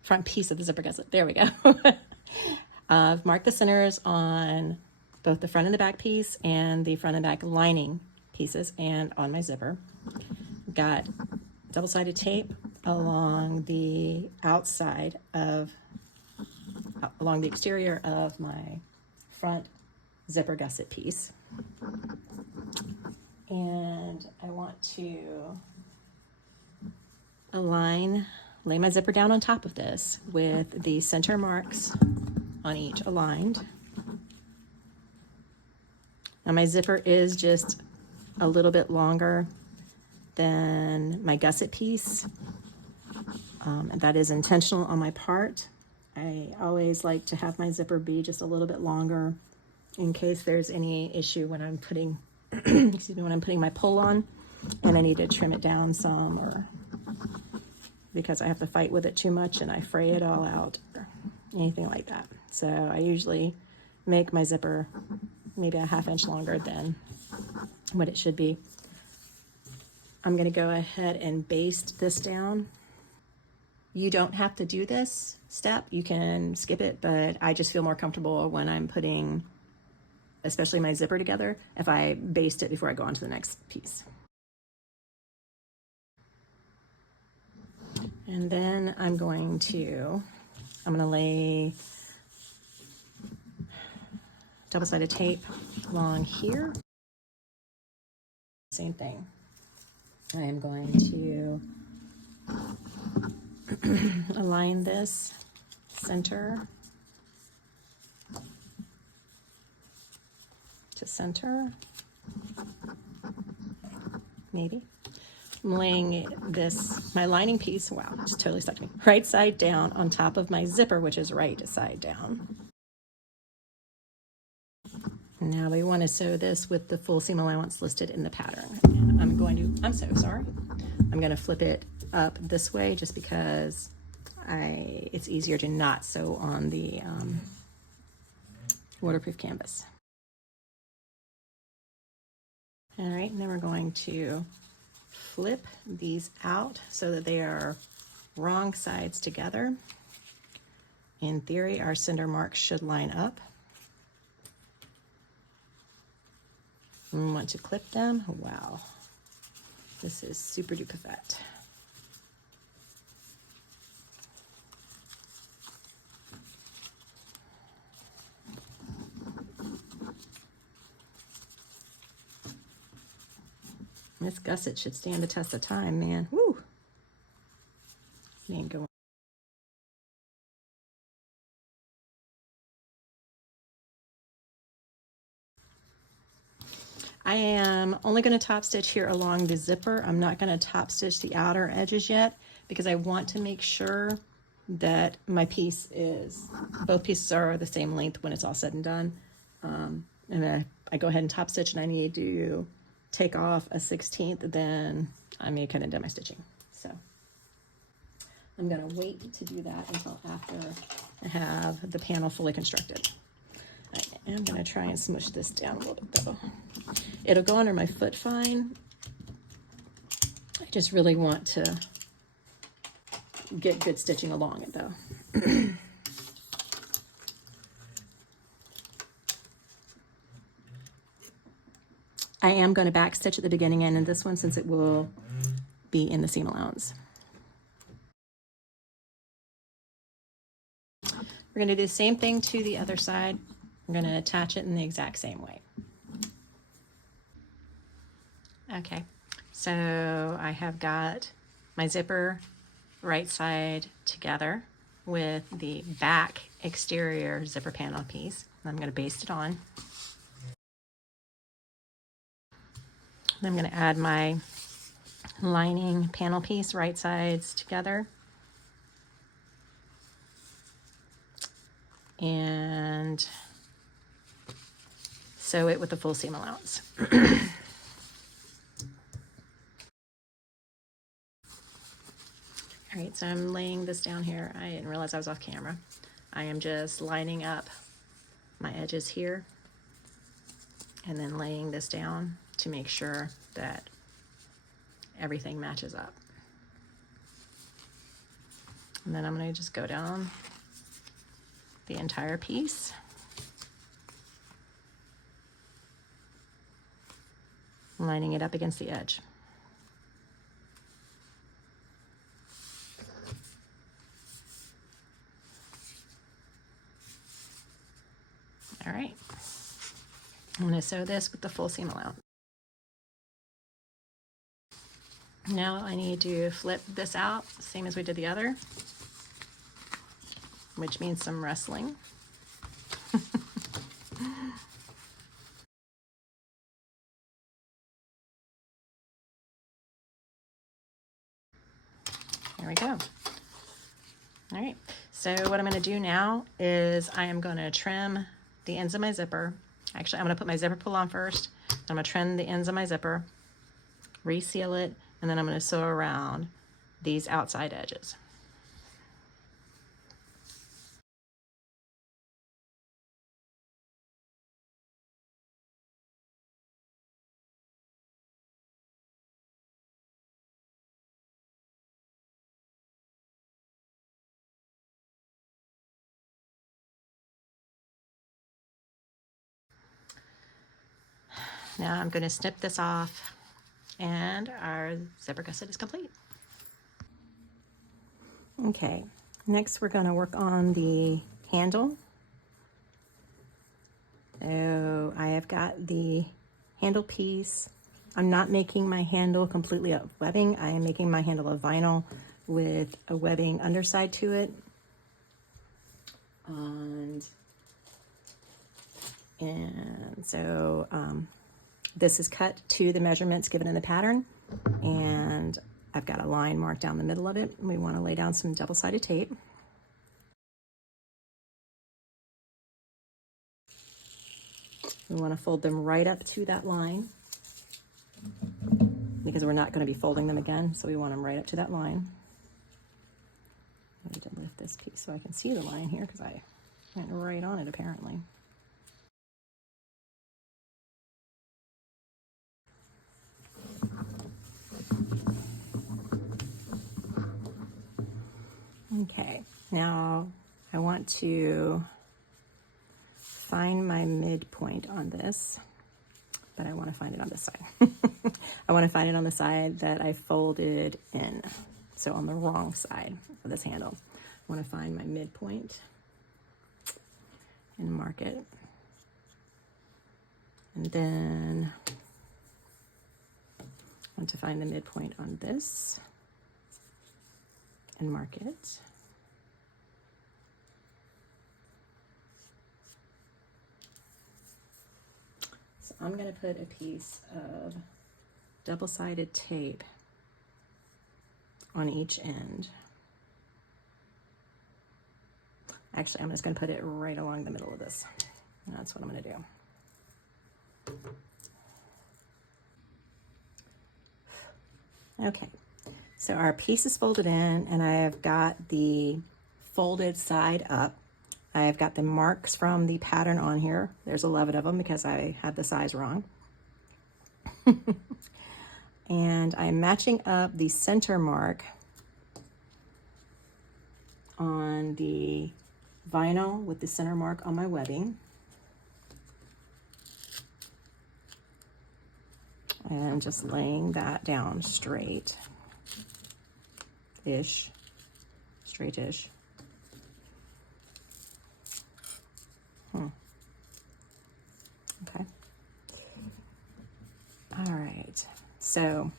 front piece of the zipper gusset. There we go. I've marked the centers on both the front and the back piece and the front and back lining pieces and on my zipper. Got double-sided tape along the outside of along the exterior of my front zipper gusset piece. And I want to lay my zipper down on top of this with the center marks on each aligned. Now my zipper is just a little bit longer than my gusset piece. And that is intentional on my part. I always like to have my zipper be just a little bit longer in case there's any issue when I'm putting, excuse me, when I'm putting my pull on and I need to trim it down some, or because I have to fight with it too much and I fray it all out or anything like that. So I usually make my zipper maybe a 1/2 inch longer than what it should be. I'm going to go ahead and baste this down. You don't have to do this step, you can skip it, but I just feel more comfortable when I'm putting, especially my zipper together, if I baste it before I go on to the next piece. And then I'm going to lay double-sided tape along here. Same thing. I am going to align this center to center, maybe. I'm laying this, my lining piece, wow, it's totally stuck to me, right side down on top of my zipper, which is right side down. Now we want to sew this with the full seam allowance listed in the pattern. And I'm going to flip it up this way just because it's easier to not sew on the waterproof canvas. All right, and then we're going to flip these out so that they are wrong sides together. In theory, our center marks should line up. And we want to clip them. Wow, this is super duper fat. This gusset should stand the test of time, man. Woo! Ain't going. I am only going to top stitch here along the zipper. I'm not going to top stitch the outer edges yet because I want to make sure that my piece is, both pieces are the same length when it's all said and done. And I go ahead and top stitch and I need to take off a 1/16, then I may cut into my stitching. So I'm going to wait to do that until after I have the panel fully constructed. I am going to try and smush this down a little bit though. It'll go under my foot fine. I just really want to get good stitching along it though. I am going to back stitch at the beginning end in this one since it will be in the seam allowance. We're going to do the same thing to the other side. I'm going to attach it in the exact same way. Okay, so I have got my zipper right side together with the back exterior zipper panel piece. I'm going to baste it on. I'm going to add my lining panel piece right sides together. And sew it with the full seam allowance. All right, so I'm laying this down here. I didn't realize I was off camera. I am just lining up my edges here and then laying this down to make sure that everything matches up. And then I'm going to just go down the entire piece. Lining it up against the edge. All right, I'm going to sew this with the full seam allowance. Now I need to flip this out, same as we did the other, which means some wrestling. There we go. All right, so what I'm going to do now is I am going to trim the ends of my zipper. Actually, I'm going to put my zipper pull on first. I'm going to trim the ends of my zipper, reseal it, and then I'm going to sew around these outside edges. Now I'm going to snip this off, and our zipper gusset is complete. Okay, next we're going to work on the handle. So I have got the handle piece. I'm not making my handle completely of webbing. I am making my handle of vinyl with a webbing underside to it. And so this is cut to the measurements given in the pattern, and I've got a line marked down the middle of it. We want to lay down some double-sided tape. We want to fold them right up to that line because we're not going to be folding them again, so we want them right up to that line. I need to lift this piece so I can see the line here because I went right on it apparently. Okay, now I want to find my midpoint on this, but I want to find it on this side. I want to find it on the side that I folded in, so on the wrong side of this handle. I want to find my midpoint and mark it. And then I want to find the midpoint on this and mark it. So I'm going to put a piece of double-sided tape on each end. Actually, I'm just going to put it right along the middle of this. That's what I'm going to do. Okay, so our piece is folded in, and I have got the folded side up. I have got the marks from the pattern on here. There's 11 of them because I had the size wrong. And I'm matching up the center mark on the vinyl with the center mark on my webbing. And just laying that down straight-ish. Okay. All right. So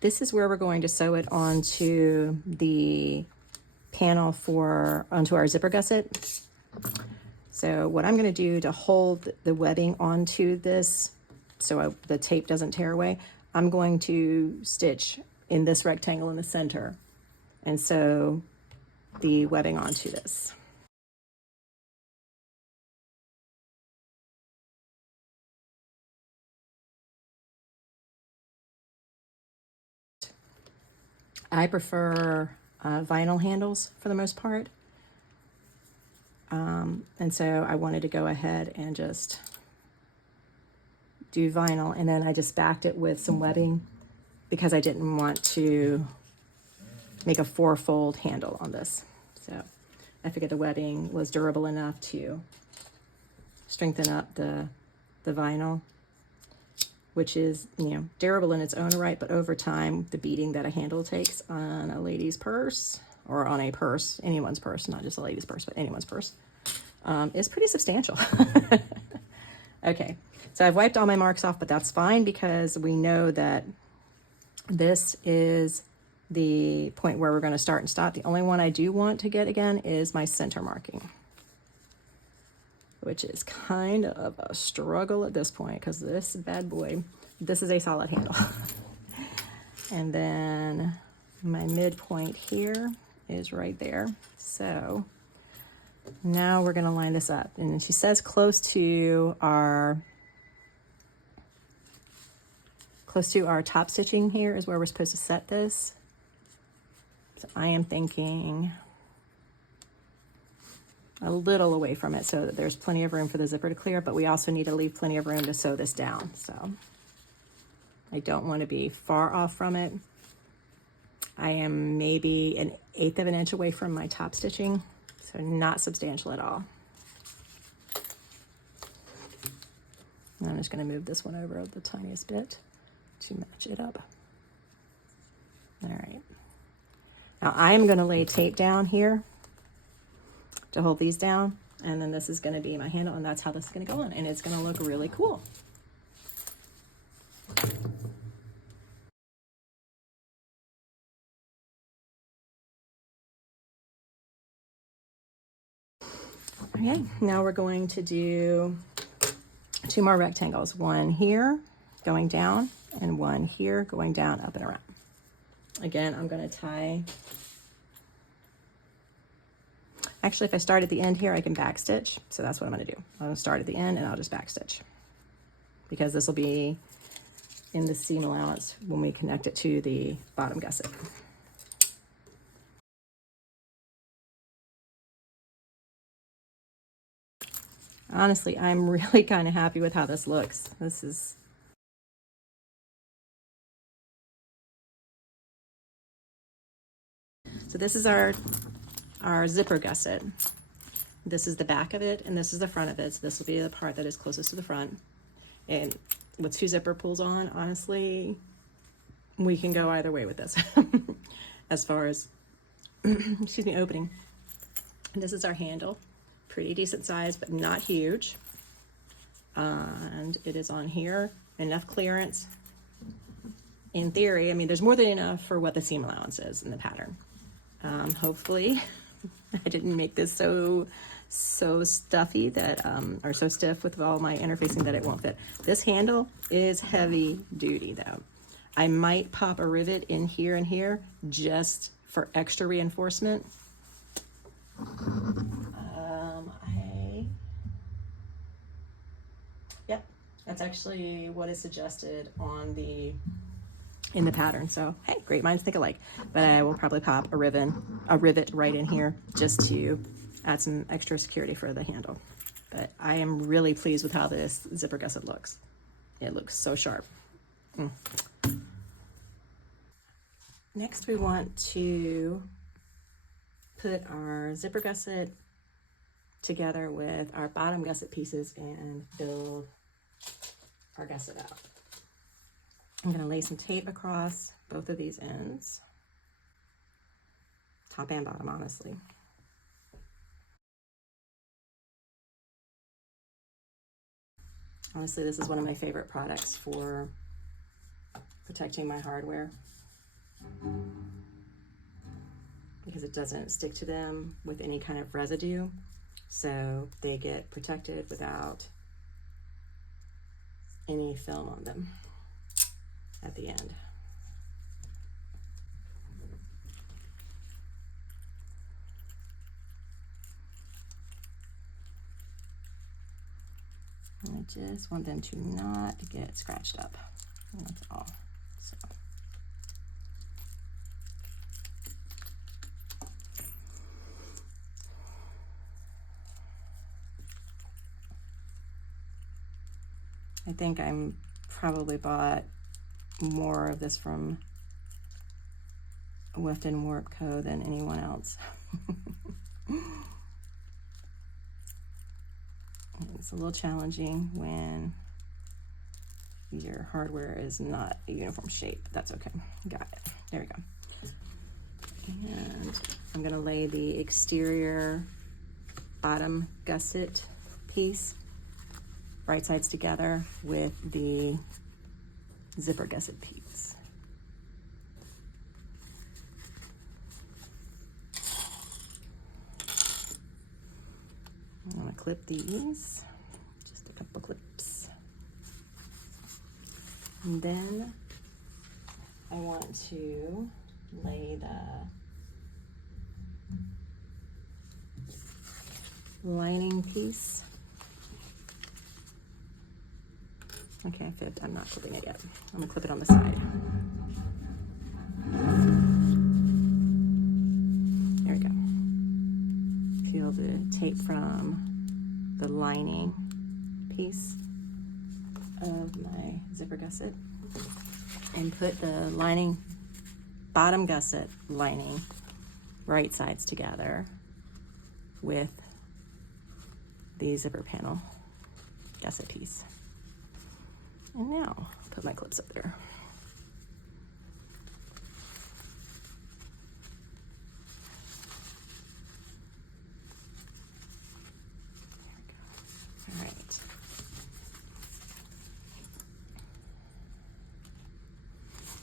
this is where we're going to sew it onto the panel onto our zipper gusset. So what I'm going to do to hold the webbing onto this so the tape doesn't tear away, I'm going to stitch in this rectangle in the center and sew the webbing onto this. I prefer vinyl handles for the most part. And so I wanted to go ahead and just do vinyl, and then I just backed it with some webbing because I didn't want to make a 4-fold handle on this. So I figured the webbing was durable enough to strengthen up the vinyl, which is, you know, durable in its own right, but over time, the beating that a handle takes on a lady's purse or on a purse, anyone's purse, not just a lady's purse, but anyone's purse, is pretty substantial. Okay, so I've wiped all my marks off, but that's fine because we know that this is the point where we're going to start and stop. The only one I do want to get again is my center marking, which is kind of a struggle at this point because this bad boy, this is a solid handle. And then my midpoint here is right there. So now we're going to line this up. And she says close to our top stitching here is where we're supposed to set this. So I am thinking a little away from it so that there's plenty of room for the zipper to clear, but we also need to leave plenty of room to sew this down. So I don't want to be far off from it. I am maybe 1/8 of an inch away from my top stitching, so not substantial at all. And I'm just going to move this one over the tiniest bit to match it up. All right. Now I'm going to lay tape down here to hold these down, and then this is going to be my handle, and that's how this is going to go on, and it's going to look really cool. Okay, now we're going to do 2 more rectangles, one here going down and one here going down, up and around. Again, I'm going to tie. Actually, if I start at the end here, I can back stitch. So that's what I'm going to do. I'm going to start at the end and I'll just back stitch because this will be in the seam allowance when we connect it to the bottom gusset. Honestly, I'm really kind of happy with how this looks. So this is our zipper gusset. This is the back of it, and this is the front of it. So this will be the part that is closest to the front. And with 2 zipper pulls on, honestly, we can go either way with this as far as, excuse me, opening. And this is our handle. Pretty decent size, but not huge. And it is on here, enough clearance. In theory, I mean, there's more than enough for what the seam allowance is in the pattern. Hopefully, I didn't make this so stuffy that, or so stiff with all my interfacing that it won't fit. This handle is heavy duty though. I might pop a rivet in here and here just for extra reinforcement. Yep, that's actually what is suggested on in the pattern. So hey, great minds think alike. But I will probably pop a rivet right in here just to add some extra security for the handle. But I am really pleased with how this zipper gusset looks. It looks so sharp. Next, we want to put our zipper gusset together with our bottom gusset pieces and build our gusset out. I'm going to lay some tape across both of these ends, top and bottom, honestly. Honestly, this is one of my favorite products for protecting my hardware because it doesn't stick to them with any kind of residue, so they get protected without any film on them at the end. I just want them to not get scratched up. And that's all. So. I think I'm probably bought more of this from Weft and Warp Co. than anyone else. It's a little challenging when your hardware is not a uniform shape, but that's okay. Got it. There we go. And I'm gonna lay the exterior bottom gusset piece right sides together with the zipper gusset piece. I'm gonna clip these, just a couple clips. And then I want to lay the lining piece. Okay, I'm not clipping it yet. I'm gonna clip it on the side. There we go. Peel the tape from the lining piece of my zipper gusset and put the lining, bottom gusset lining, right sides together with the zipper panel gusset piece. And now put my clips up there. All right.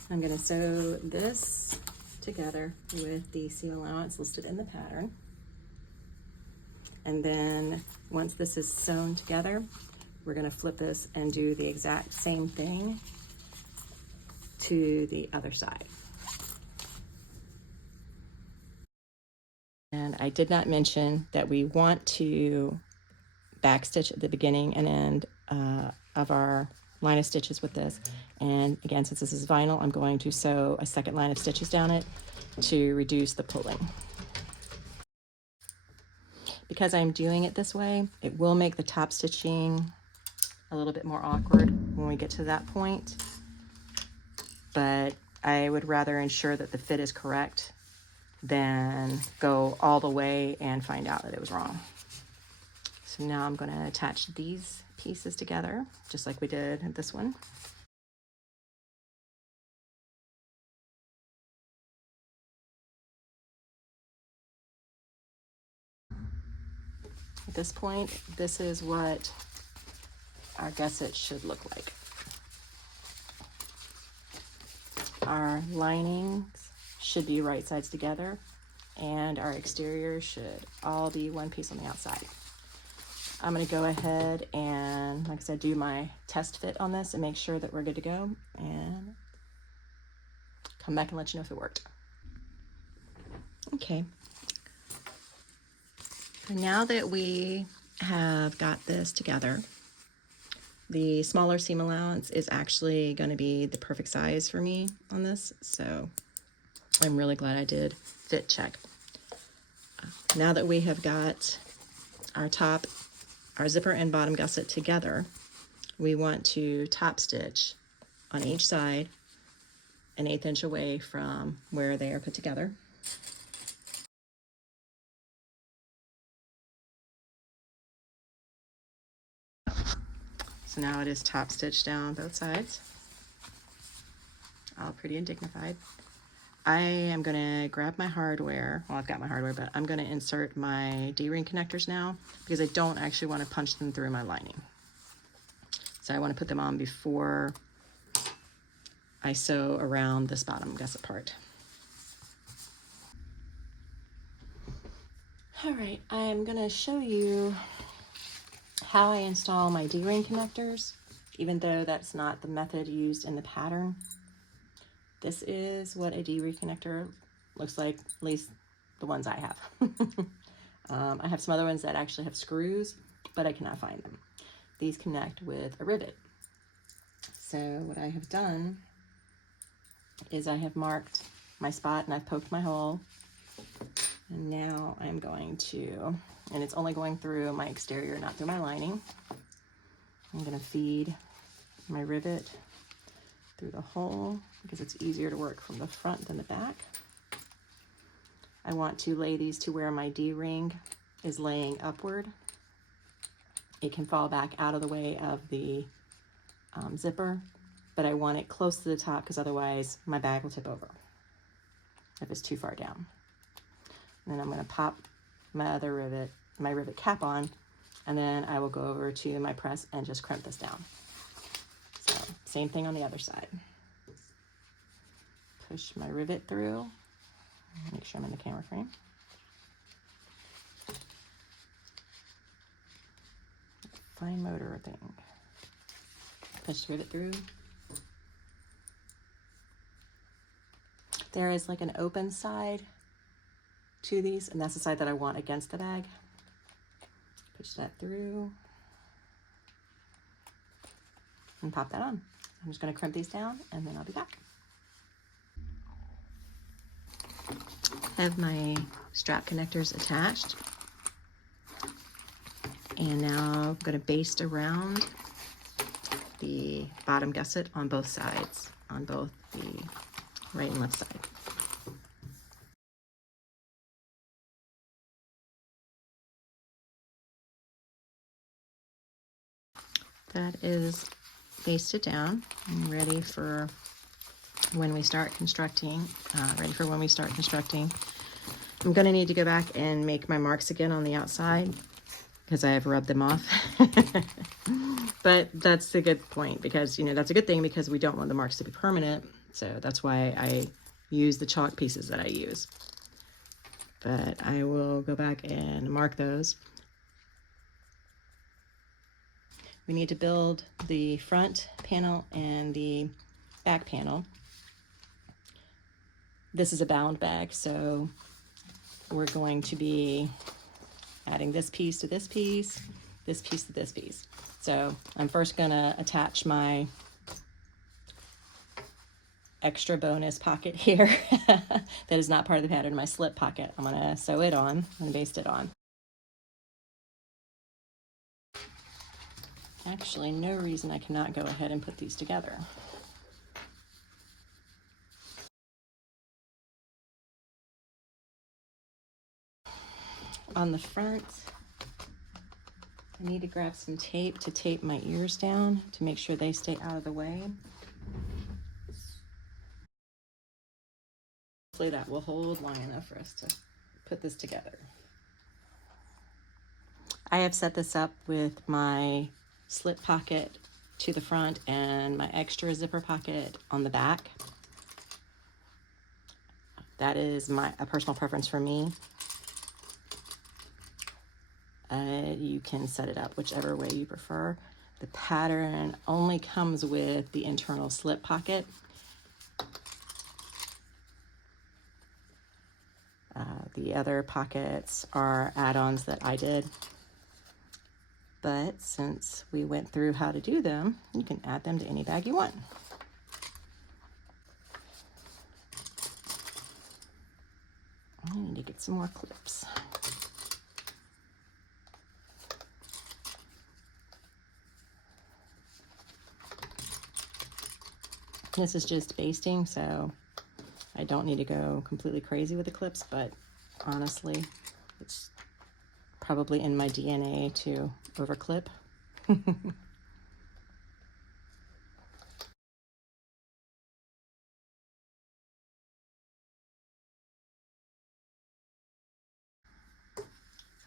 I'm going to sew this together with the seam allowance listed in the pattern. And then once this is sewn together, we're going to flip this and do the exact same thing to the other side. And I did not mention that we want to backstitch at the beginning and end of our line of stitches with this. And again, since this is vinyl, I'm going to sew a second line of stitches down it to reduce the pulling. Because I'm doing it this way, it will make the top stitching a little bit more awkward when we get to that point, but I would rather ensure that the fit is correct than go all the way and find out that it was wrong. So now I'm going to attach these pieces together, just like we did in this one. At this point, this is what our gusset should look like. Our linings should be right sides together, and our exterior should all be one piece on the outside. I'm going to go ahead and, like I said, do my test fit on this and make sure that we're good to go, and come back and let you know if it worked. Okay. Now that we have got this together, the smaller seam allowance is actually going to be the perfect size for me on this, so I'm really glad I did fit check. Now that we have got our top, our zipper and bottom gusset together, we want to top stitch on each side 1/8 inch away from where they are put together. So now it is top stitched down both sides, all pretty and dignified. I am going to grab my hardware. Well, I've got my hardware, but I'm going to insert my D-ring connectors now because I don't actually want to punch them through my lining. So I want to put them on before I sew around this bottom gusset part. All right, I'm going to show you how I install my D-ring connectors, even though that's not the method used in the pattern. This is what a D-ring connector looks like, at least the ones I have. I have some other ones that actually have screws, but I cannot find them. These connect with a rivet. So what I have done is I have marked my spot and I've poked my hole. And now I'm going to, and it's only going through my exterior, not through my lining. I'm going to feed my rivet through the hole because it's easier to work from the front than the back. I want to lay these to where my D-ring is laying upward. It can fall back out of the way of the zipper, but I want it close to the top because otherwise my bag will tip over if it's too far down. and I'm going to pop my other rivet, my rivet cap on, and then I will go over to my press and just crimp this down. So same thing on the other side. Push my rivet through, make sure I'm in the camera frame. Fine motor thing. Push the rivet through. There is like an open side to these, and that's the side that I want against the bag. Push that through and pop that on. I'm just going to crimp these down and then I'll be back. I have my strap connectors attached, and now I'm going to baste around the bottom gusset on both sides, on both the right and left side. That is basted down and ready for when we start constructing. I'm going to need to go back and make my marks again on the outside because I have rubbed them off. But that's a good point, because that's a good thing, because we don't want the marks to be permanent. So that's why I use the chalk pieces that I use. But I will go back and mark those. We need to build the front panel and the back panel. This is a bound bag, so we're going to be adding this piece to this piece, this piece to this piece. So I'm first gonna attach my extra bonus pocket here that is not part of the pattern, my slip pocket. I'm gonna sew it on and baste it on. Actually, no reason I cannot go ahead and put these together. On the front, I need to grab some tape to tape my ears down to make sure they stay out of the way. Hopefully that will hold long enough for us to put this together. I have set this up with my slip pocket to the front and my extra zipper pocket on the back. That is a personal preference for me. You can set it up whichever way you prefer. The pattern only comes with the internal slip pocket. The other pockets are add-ons that I did. But since we went through how to do them, you can add them to any bag you want. I need to get some more clips. This is just basting, so I don't need to go completely crazy with the clips, but honestly, it's probably in my DNA to overclip. On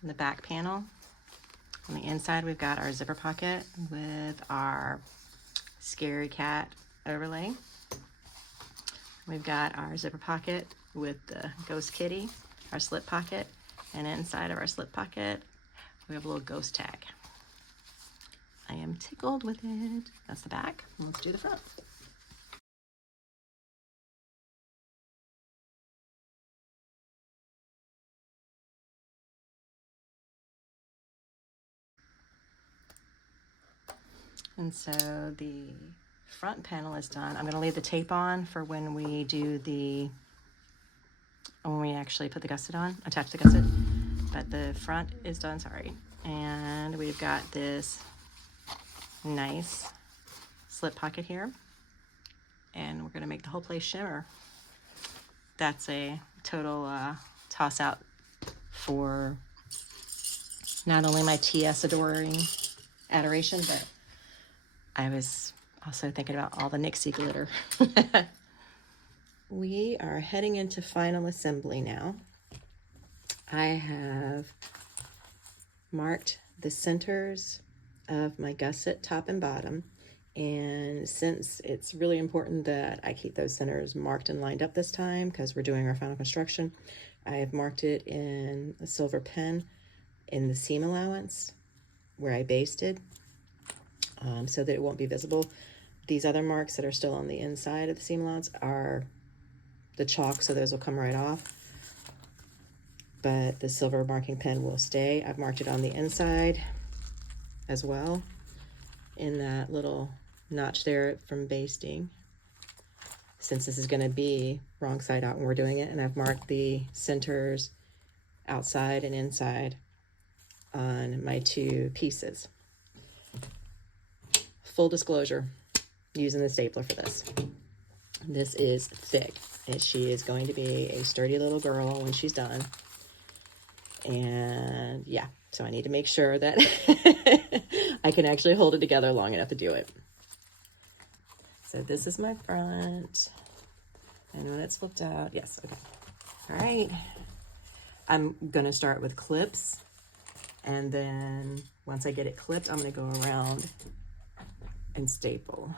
the back panel, on the inside, we've got our zipper pocket with our scary cat overlay. We've got our zipper pocket with the ghost kitty, our slip pocket, and inside of our slip pocket, we have a little ghost tag. I am tickled with it. That's the back. Let's do the front. And so the front panel is done. I'm going to leave the tape on for when we actually put the gusset on, attach the gusset. But the front is done, sorry. And we've got this nice slip pocket here. And we're going to make the whole place shimmer. That's a total toss out for not only my TS adoration, but I was also thinking about all the Nixie glitter. We are heading into final assembly now. I have marked the centers of my gusset top and bottom, and since it's really important that I keep those centers marked and lined up this time because we're doing our final construction, I have marked it in a silver pen in the seam allowance where I basted, so that it won't be visible. These other marks that are still on the inside of the seam allowance are the chalk, so those will come right off, but the silver marking pen will stay. I've marked it on the inside as well in that little notch there from basting, since this is going to be wrong side out when we're doing it, and I've marked the centers outside and inside on my two pieces. Full disclosure, using the stapler for this. This is thick, and she is going to be a sturdy little girl when she's done. And yeah, so I need to make sure that I can actually hold it together long enough to do it. So this is my front, and when it's flipped out, yes, okay. All right, I'm gonna start with clips, and then once I get it clipped, I'm gonna go around and staple.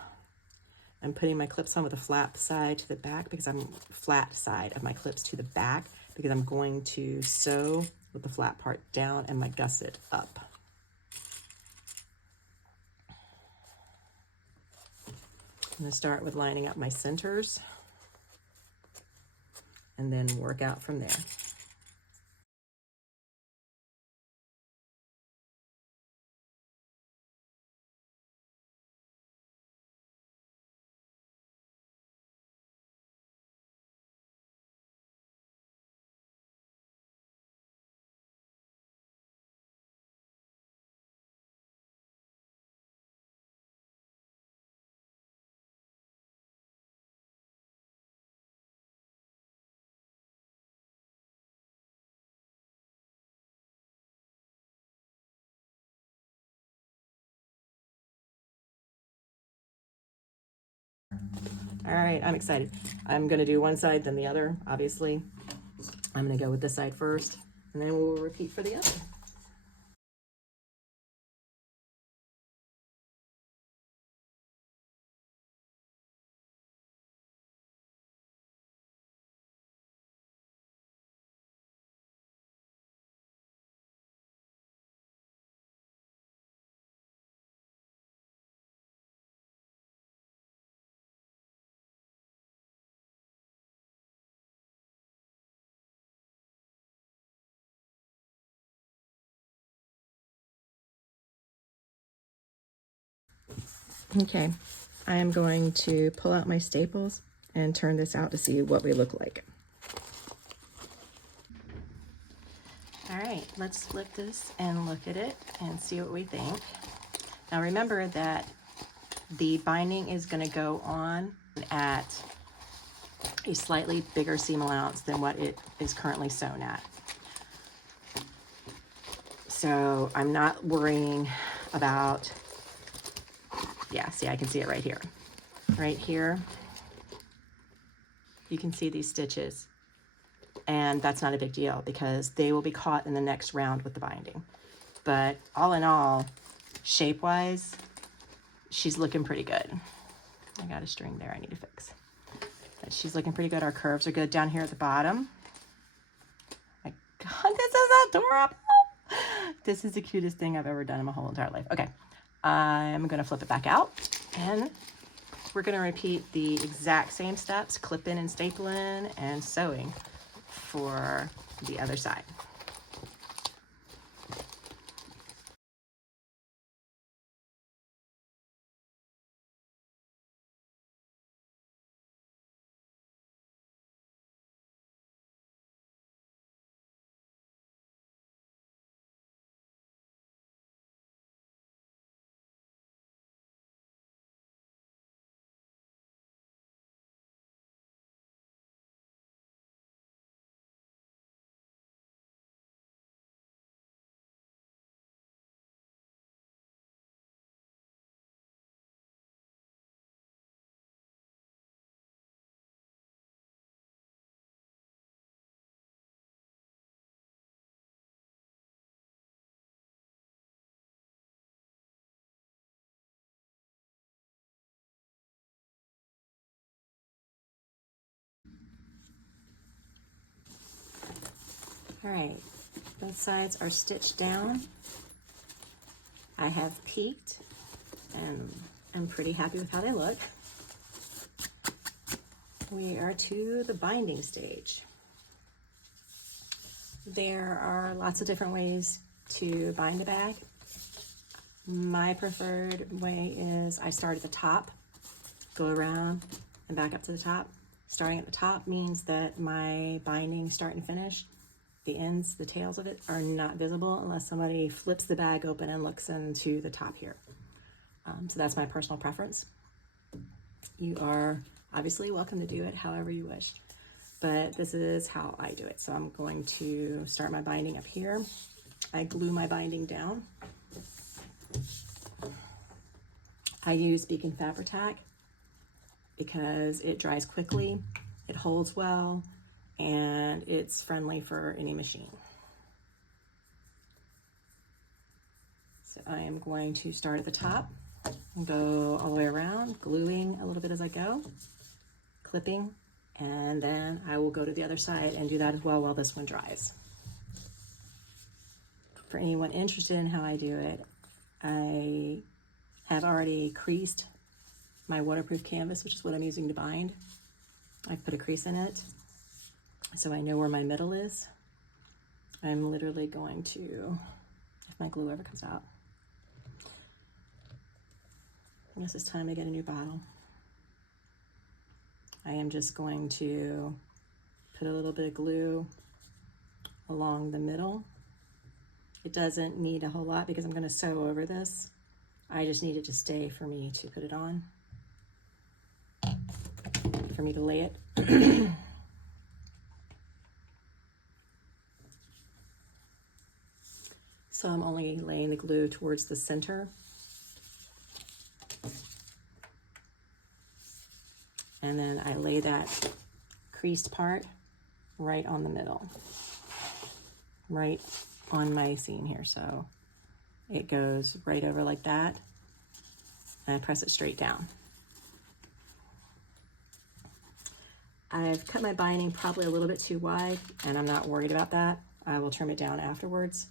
I'm putting my clips on with a flat side to the back because I'm flat side of my clips to the back because I'm going to sew with the flat part down and my gusset up. I'm going to start with lining up my centers and then work out from there. All right, I'm excited. I'm going to do one side, then the other, obviously. I'm going to go with this side first, and then we'll repeat for the other. Okay, I am going to pull out my staples and turn this out to see what we look like. All right, let's flip this and look at it and see what we think. Now remember that the binding is going to go on at a slightly bigger seam allowance than what it is currently sewn at. So I'm not worrying about, yeah, see, I can see it right here. Right here, you can see these stitches. And that's not a big deal because they will be caught in the next round with the binding. But all in all, shape-wise, she's looking pretty good. I got a string there I need to fix. But she's looking pretty good. Our curves are good down here at the bottom. My God, this is adorable. This is the cutest thing I've ever done in my whole entire life. Okay, I'm gonna flip it back out and we're gonna repeat the exact same steps, clipping and stapling and sewing for the other side. All right, both sides are stitched down. I have peeked and I'm pretty happy with how they look. We are to the binding stage. There are lots of different ways to bind a bag. My preferred way is I start at the top, go around and back up to the top. Starting at the top means that my binding start and finish, the ends, the tails of it are not visible unless somebody flips the bag open and looks into the top here. So that's my personal preference. You are obviously welcome to do it however you wish, but this is how I do it. So I'm going to start my binding up here. I glue my binding down. I use Beacon Fabri-Tac because it dries quickly, it holds well, and it's friendly for any machine. So I am going to start at the top and go all the way around, gluing a little bit as I go, clipping, and then I will go to the other side and do that as well while this one dries. For anyone interested in how I do it, I have already creased my waterproof canvas, which is what I'm using to bind. I put a crease in it so I know where my middle is. I'm literally going to, if my glue ever comes out, I guess it's time to get a new bottle. I am just going to put a little bit of glue along the middle. It doesn't need a whole lot because I'm going to sew over this. I just need it to stay for me to put it on, for me to lay it. So I'm only laying the glue towards the center. And then I lay that creased part right on the middle, right on my seam here. So it goes right over like that, and I press it straight down. I've cut my binding probably a little bit too wide, and I'm not worried about that. I will trim it down afterwards,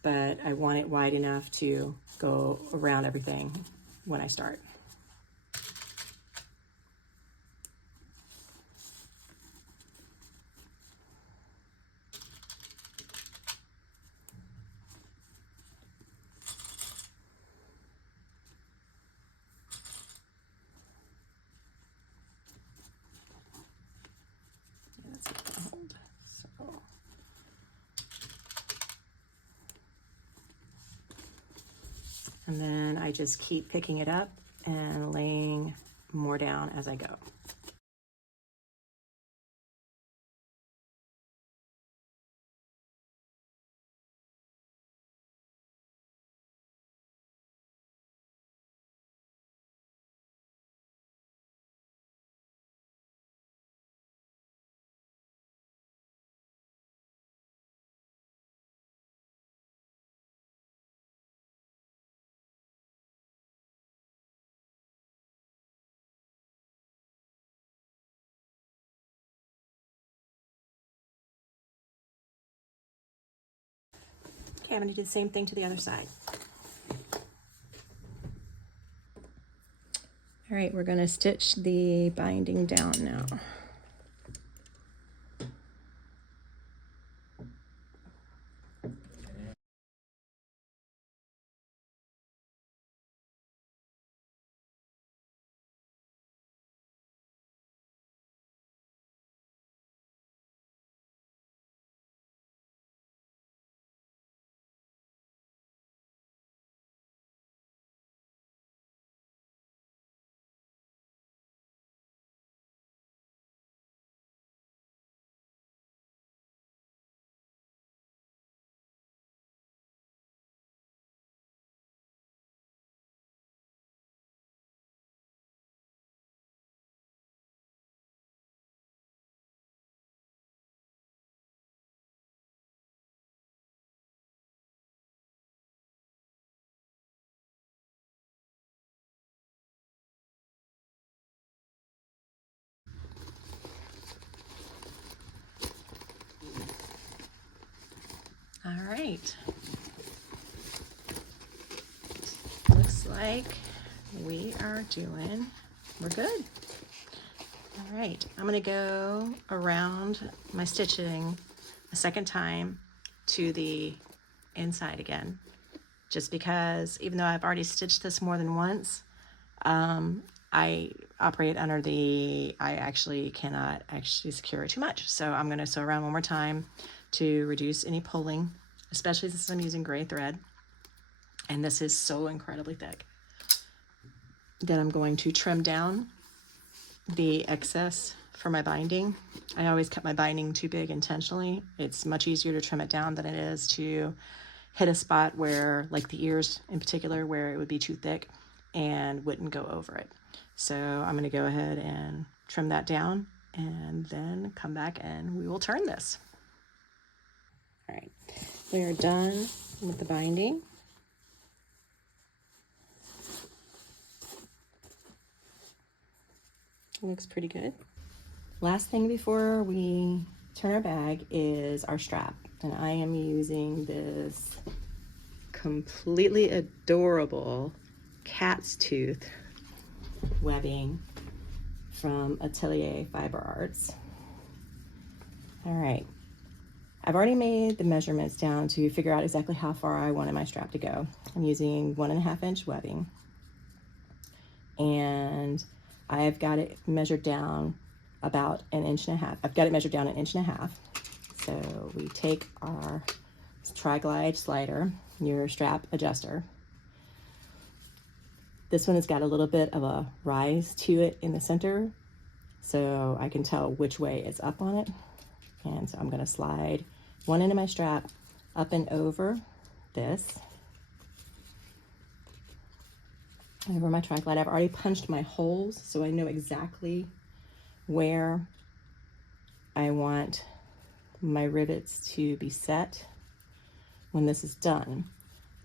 but I want it wide enough to go around everything when I start. And then I just keep picking it up and laying more down as I go. Okay, I'm going to do the same thing to the other side. All right, we're going to stitch the binding down now. All right. Looks like we're good. All right, I'm gonna go around my stitching a second time to the inside again, just because even though I've already stitched this more than once, I operate under I actually cannot secure it too much. So I'm gonna sew around one more time to reduce any pulling, especially since I'm using gray thread. And this is so incredibly thick. Then I'm going to trim down the excess for my binding. I always cut my binding too big intentionally. It's much easier to trim it down than it is to hit a spot where, like the ears in particular, where it would be too thick and wouldn't go over it. So I'm going to go ahead and trim that down and then come back and we will turn this. All right, we are done with the binding. Looks pretty good. Last thing before we turn our bag is our strap. And I am using this completely adorable cat's tooth webbing from Atelier Fiber Arts. All right, I've already made the measurements down to figure out exactly how far I wanted my strap to go. I'm using 1.5 inch webbing, and I've got it measured down about 1.5 inches. I've got it measured down 1.5 inches. So we take our tri-glide slider, your strap adjuster. This one has got a little bit of a rise to it in the center, so I can tell which way it's up on it. And so I'm going to slide one end of my strap up and over this, over my tri-glide. I've already punched my holes, so I know exactly where I want my rivets to be set when this is done.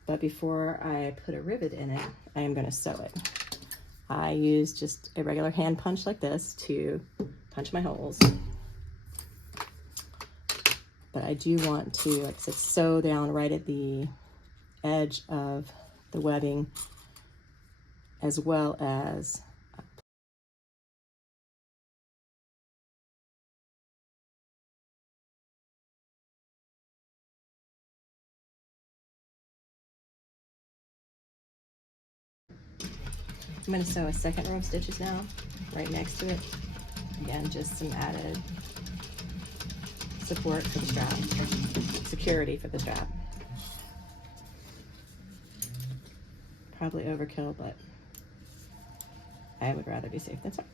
But before I put a rivet in it, I am going to sew it. I use just a regular hand punch like this to punch my holes. But I do want to, like I said, sew down right at the edge of the webbing, as well as I'm going to sew a second row of stitches now, right next to it. Again, just some added support for the strap, or security for the strap. Probably overkill, but I would rather be safe than sorry.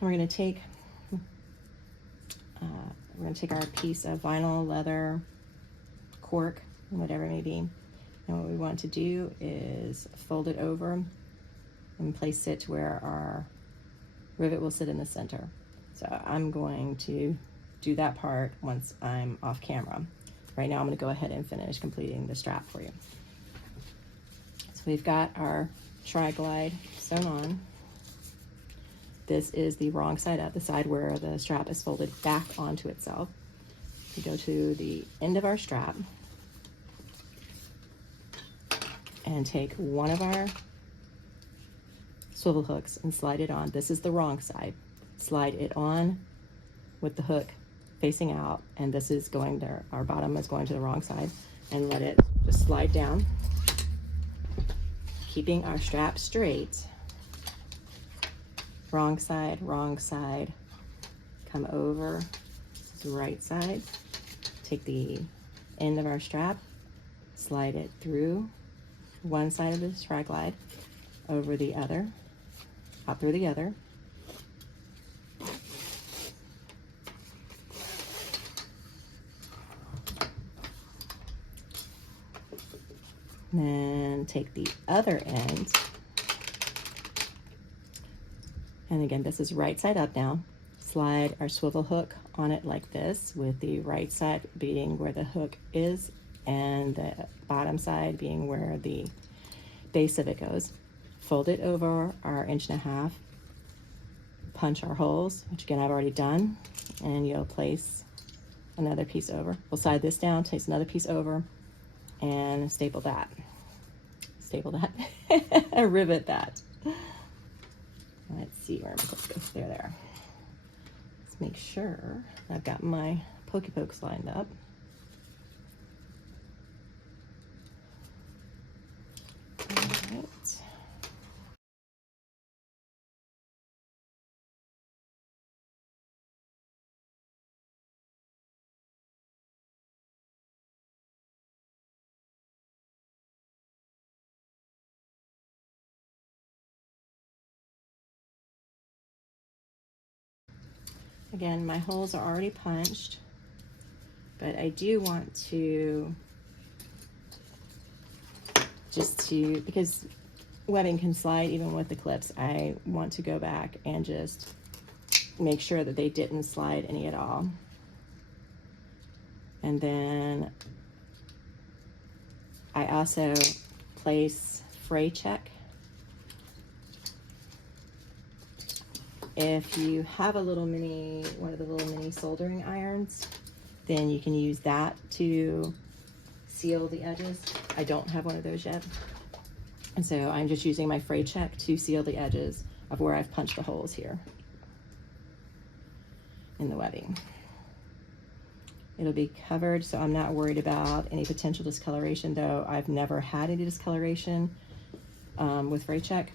We're going to take our piece of vinyl, leather, cork, whatever it may be, and what we want to do is fold it over and place it where our rivet will sit in the center. So I'm going to do that part once I'm off camera. Right now I'm going to go ahead and finish completing the strap for you. So we've got our tri-glide sewn on. This is the wrong side up, the side where the strap is folded back onto itself. We go to the end of our strap and take one of our swivel hooks and slide it on. This is the wrong side. Slide it on with the hook facing out, and this is going there. Our bottom is going to the wrong side, and let it just slide down, keeping our strap straight. Wrong side, come over, this is right side. Take the end of our strap, slide it through one side of the tri-glide, over the other, out through the other. Then take the other end, and again, this is right side up now. Slide our swivel hook on it like this, with the right side being where the hook is and the bottom side being where the base of it goes. Fold it over our 1.5 inch, punch our holes, which again I've already done, and you'll place another piece over. We'll slide this down, place another piece over, and staple that. Rivet that. Let's see where I'm supposed to go. There. Let's make sure I've got my pokey pokes lined up. All right. Again, my holes are already punched, but I do want to, because webbing can slide even with the clips, I want to go back and just make sure that they didn't slide any at all. And then I also place fray check. If you have one of the little mini soldering irons, then you can use that to seal the edges. I don't have one of those yet. And so I'm just using my fray check to seal the edges of where I've punched the holes here in the webbing. It'll be covered, so I'm not worried about any potential discoloration, though I've never had any discoloration with fray check.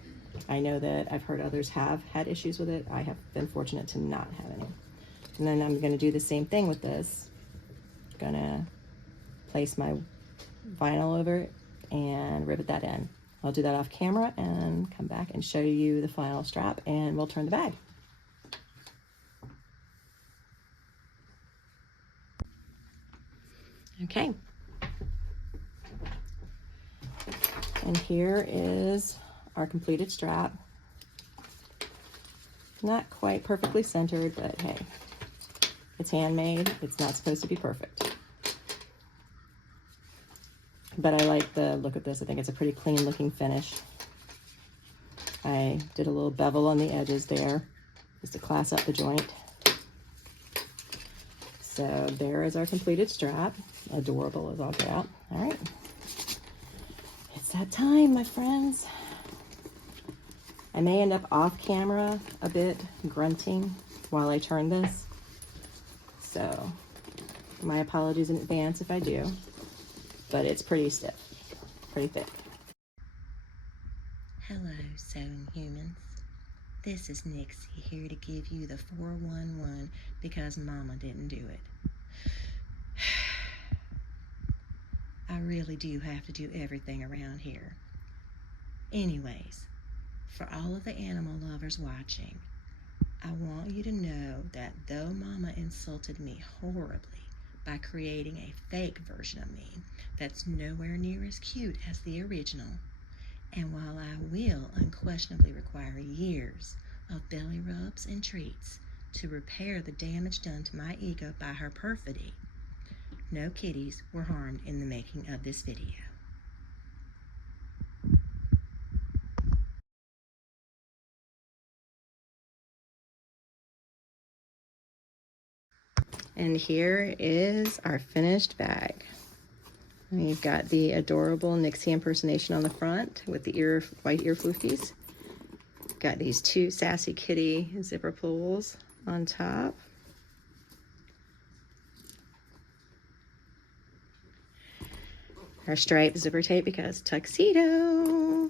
I know that I've heard others have had issues with it. I have been fortunate to not have any. And then I'm going to do the same thing with this. I'm going to place my vinyl over it and rivet that in. I'll do that off camera and come back and show you the final strap, and we'll turn the bag. Okay. And here is our completed strap. Not quite perfectly centered, but hey, it's handmade. It's not supposed to be perfect. But I like the look of this. I think it's a pretty clean looking finish. I did a little bevel on the edges there just to class up the joint. So there is our completed strap. Adorable as all get out. All right. It's that time, my friends. I may end up off camera a bit grunting while I turn this. So my apologies in advance if I do, but it's pretty stiff, pretty thick. Hello, sewing humans. This is Nixie here to give you the 411 because Mama didn't do it. I really do have to do everything around here. Anyways, for all of the animal lovers watching, I want you to know that though Mama insulted me horribly by creating a fake version of me that's nowhere near as cute as the original, and while I will unquestionably require years of belly rubs and treats to repair the damage done to my ego by her perfidy, no kitties were harmed in the making of this video. And here is our finished bag. We've got the adorable Nixie impersonation on the front with the white ear floofies. Got these 2 sassy kitty zipper pulls on top. Our striped zipper tape because tuxedo.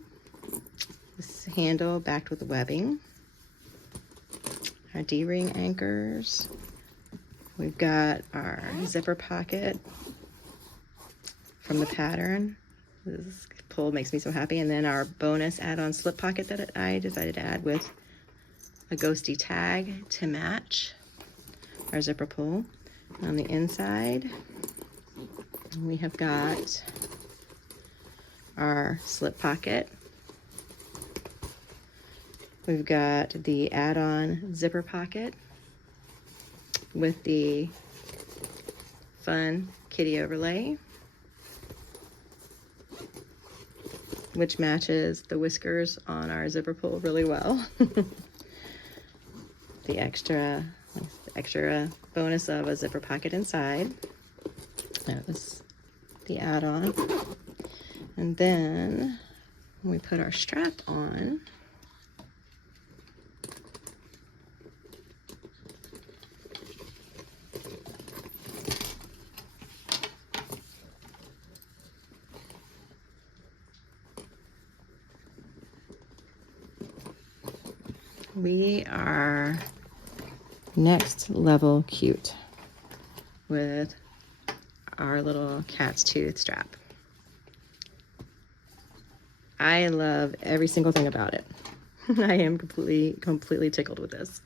This handle backed with webbing. Our D-ring anchors. We've got our zipper pocket from the pattern. This pull makes me so happy. And then our bonus add-on slip pocket that I decided to add with a ghosty tag to match our zipper pull. On the inside, we have got our slip pocket. We've got the add-on zipper pocket with the fun kitty overlay. which matches the whiskers on our zipper pull really well. The extra bonus of a zipper pocket inside. That was the add-on. And then when we put our strap on, we are next level cute with our little cat's tooth strap. I love every single thing about it. I am completely tickled with this.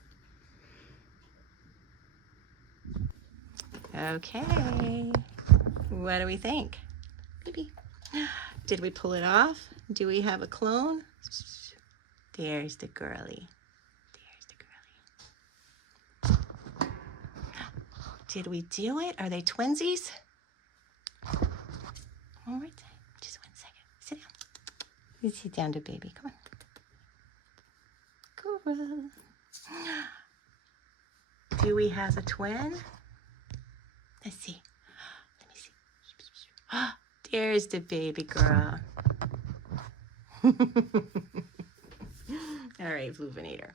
Okay, what do we think? Baby, did we pull it off? Do we have a clone? There's the girly. Did we do it? Are they twinsies? One more time. Just 1 second. Sit down. You sit down to baby. Come on. Cool. Do we have a twin? Let's see. Let me see. There's the baby girl. All right, Fluvinator.